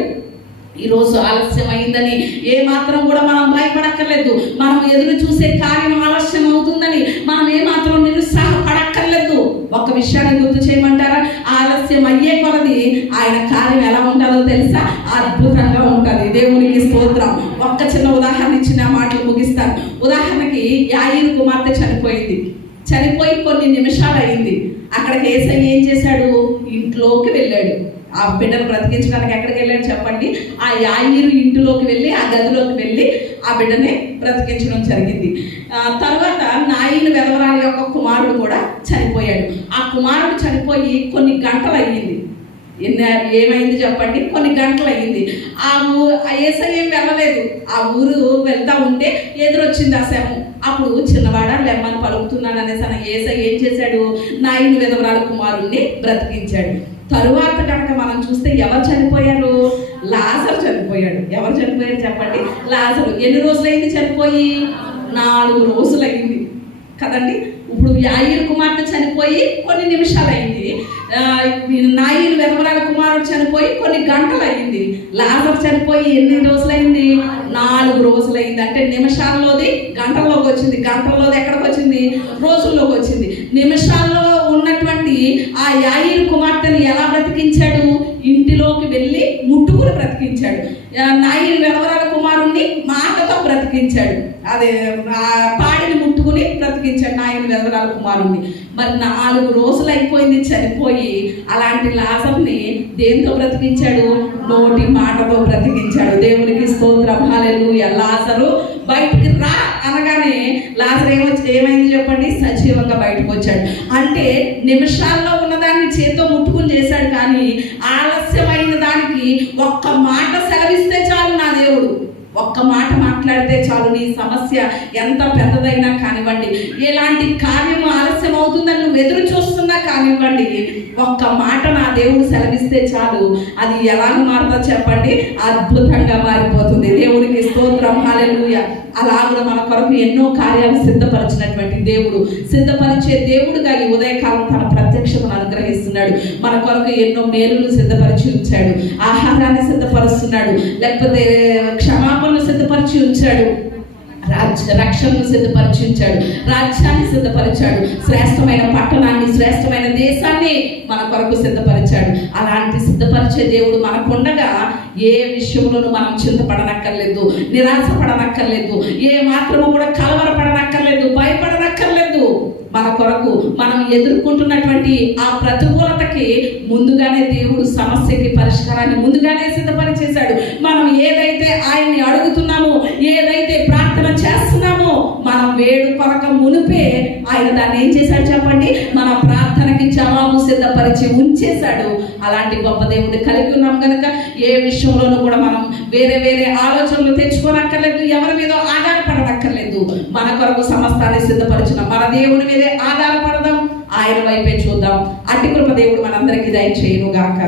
ఈరోజు ఆలస్యం అయిందని ఏ మాత్రం కూడా మనం భయపడక్కర్లేదు. మనం ఎదురు చూసే కార్యం ఆలస్యం అవుతుందని మనం ఏ మాత్రం నిరుత్సాహపడక్కర్లేదు. ఒక విషయాన్ని గుర్తు చేయమంటారా? ఆలస్యం అయ్యే కొలది ఆయన కార్యం ఎలా ఉంటుందో తెలుసా? అద్భుతంగా ఉంటుంది. దేవునికి స్తోత్రం. ఒక్క చిన్న ఉదాహరణ ఇచ్చిన మాటలు ముగిస్తాను. ఉదాహరణకి యాయీరు కుమార్తె చనిపోయి కొన్ని నిమిషాలు అయింది. అక్కడికి యేసయ్య ఏం చేశాడు? ఇంట్లోకి వెళ్ళాడు. ఆ బిడ్డను బ్రతికించడానికి ఎక్కడికి వెళ్ళాడు చెప్పండి? ఆ యాయీరు ఇంటిలోకి వెళ్ళి, ఆ గదిలోకి వెళ్ళి ఆ బిడ్డని బ్రతికించడం జరిగింది. తర్వాత నాయీను వెధవరాలి యొక్క కుమారుడు కూడా చనిపోయాడు. ఆ కుమారుడు చనిపోయి కొన్ని గంటలు అయ్యింది. ఏమైంది చెప్పండి? కొన్ని గంటలు అయ్యింది. ఆ యేసయ్య ఏం వెళ్ళలేదు. ఆ ఊరు వెళ్తా ఉంటే ఎదురొచ్చింది ఆ శవం. అప్పుడు చిన్నవాడ లెమ్మని పలుకుతున్నాడు అనేసి అన్న యేసయ్య ఏం చేశాడు? నాయీను వెధవరాలి కుమారుణ్ణి బ్రతికించాడు. తరువాత కనుక మనం చూస్తే ఎవరు చనిపోయారు? లాజరు చనిపోయాడు. ఎవరు చనిపోయారు చెప్పండి? లాజరు. ఎన్ని రోజులైంది చనిపోయి? 4 రోజులైంది కదండి. ఇప్పుడు యాయీరు కుమార్తె చనిపోయి కొన్ని నిమిషాలు అయింది. నాయీను వెధవరాలి కుమారుడు చనిపోయి కొన్ని గంటలు అయింది. లాజరు చనిపోయి ఎన్ని రోజులైంది? 4 రోజులైంది. అంటే నిమిషాల్లోది గంటల్లోకి వచ్చింది, గంటల్లోది ఎక్కడికి వచ్చింది? రోజుల్లోకి వచ్చింది. నిమిషాల్లో ఉన్నటువంటి ఆ యాయీరు కుమార్తెని ఎలా బ్రతికించాడు? ఇంటిలోకి వెళ్ళి ముట్టుకుని బ్రతికించాడు. నాయీను వెధవరాలి కుమారుణ్ణి మాటతో బ్రతికించాడు. అదే పాడిని ముట్టుకుని బ్రతికించాడు నాయీను వెధవరాలి కుమారుణ్ణి. మరి 4 రోజులు అయిపోయింది చనిపోయి. అలాంటి లాజర్ని దేంతో బ్రతికించాడు? నోటి మాటతో బ్రతికించాడు. దేవునికి స్తోత్రం, హల్లెలూయా. లాజరు బయటికి రా అనగానే లాజరు ఏమైంది చెప్పండి? సజీవంగా బయటకు వచ్చాడు. అంటే నిమిషాల్లో ఉన్నదాన్ని చేతితో ముట్టుకుని చేశాడు, కానీ ఆలస్యమైన దానికి ఒక్క మాట సెలవిస్తే చాలు నా దేవుడు. ఒక్క మాట మాట్లాడితే చాలు. నీ సమస్య ఎంత పెద్దదైనా కానివ్వండి, ఎలాంటి కార్యం ఆలస్యం అవుతుందని నువ్వు ఎదురు చూస్తున్నా కానివ్వండి, ఒక్క మాట నా దేవుడు సెలవిస్తే చాలు. అది ఎలా మారుతుందో చెప్పండి? అద్భుతంగా మారిపోతుంది. దేవునికి స్తోత్రం, హల్లెలూయా. అలాగే మన కొరకు ఎన్నో కార్యాలు సిద్ధపరిచినటువంటి దేవుడు, సిద్ధపరిచే దేవుడుగా ఈ ఉదయకాలం తన ప్రత్యక్షతను అనుగ్రహిస్తున్నాడు. మన కొరకు ఎన్నో మేలులు సిద్ధపరిచి ఉంచాడు. ఆహారాన్ని సిద్ధపరుస్తున్నాడు, లేకపోతే క్షమాపణలు సిద్ధపరిచి ఉంచాడు, రక్షణను సిద్ధపరిచి ఉంచాడు, రాజ్యాన్ని సిద్ధపరిచాడు, శ్రేష్టమైన పట్టణాన్ని, శ్రేష్టమైన దేశాన్ని మన కొరకు సిద్ధపరిచాడు. అలాంటి సిద్ధపరిచే దేవుడు మనకుండగా ఏ విషయంలోనూ మనం చింతపడనక్కర్లేదు, నిరాశపడనక్కర్లేదు, ఏ మాత్రము కూడా కలవరపడనక్కర్లేదు, భయపడనక్కర్లేదు. మన కొరకు మనం ఎదుర్కొంటున్నటువంటి ఆ ప్రతికూలతకి ముందుగానే దేవుడు సమస్యకి పరిష్కారాన్ని ముందుగానే సిద్ధపరిచేశాడు. మనం ఏదైతే ఆయన్ని అడుగుతున్నామో, ఏదైతే ప్రార్థన చేస్తున్నామో, మనం వేడుకొనక మునిపే ఆయన దాన్ని ఏం చేశాడు చెప్పండి? మన ప్రార్థనకి జవాబు సిద్ధపరిచి ఉంచేశాడు. అలాంటి గొప్ప దేవుడిని కలిగి ఉన్నాం కనుక ఏ విషయంలోనూ కూడా మనం వేరే వేరే ఆలోచనలు తెచ్చుకోనక్కర్లేదు, ఎవరి మీద ఆధారపడనక్కర్లేదు. మన కొరకు సమస్తాన్ని సిద్ధపరిచిన మన దేవుని మీదే ఆధారపడదాం, ఆయన వైపే చూద్దాం. అట్టి కృప దేవుడు మనందరికీ దయచేయును గాక.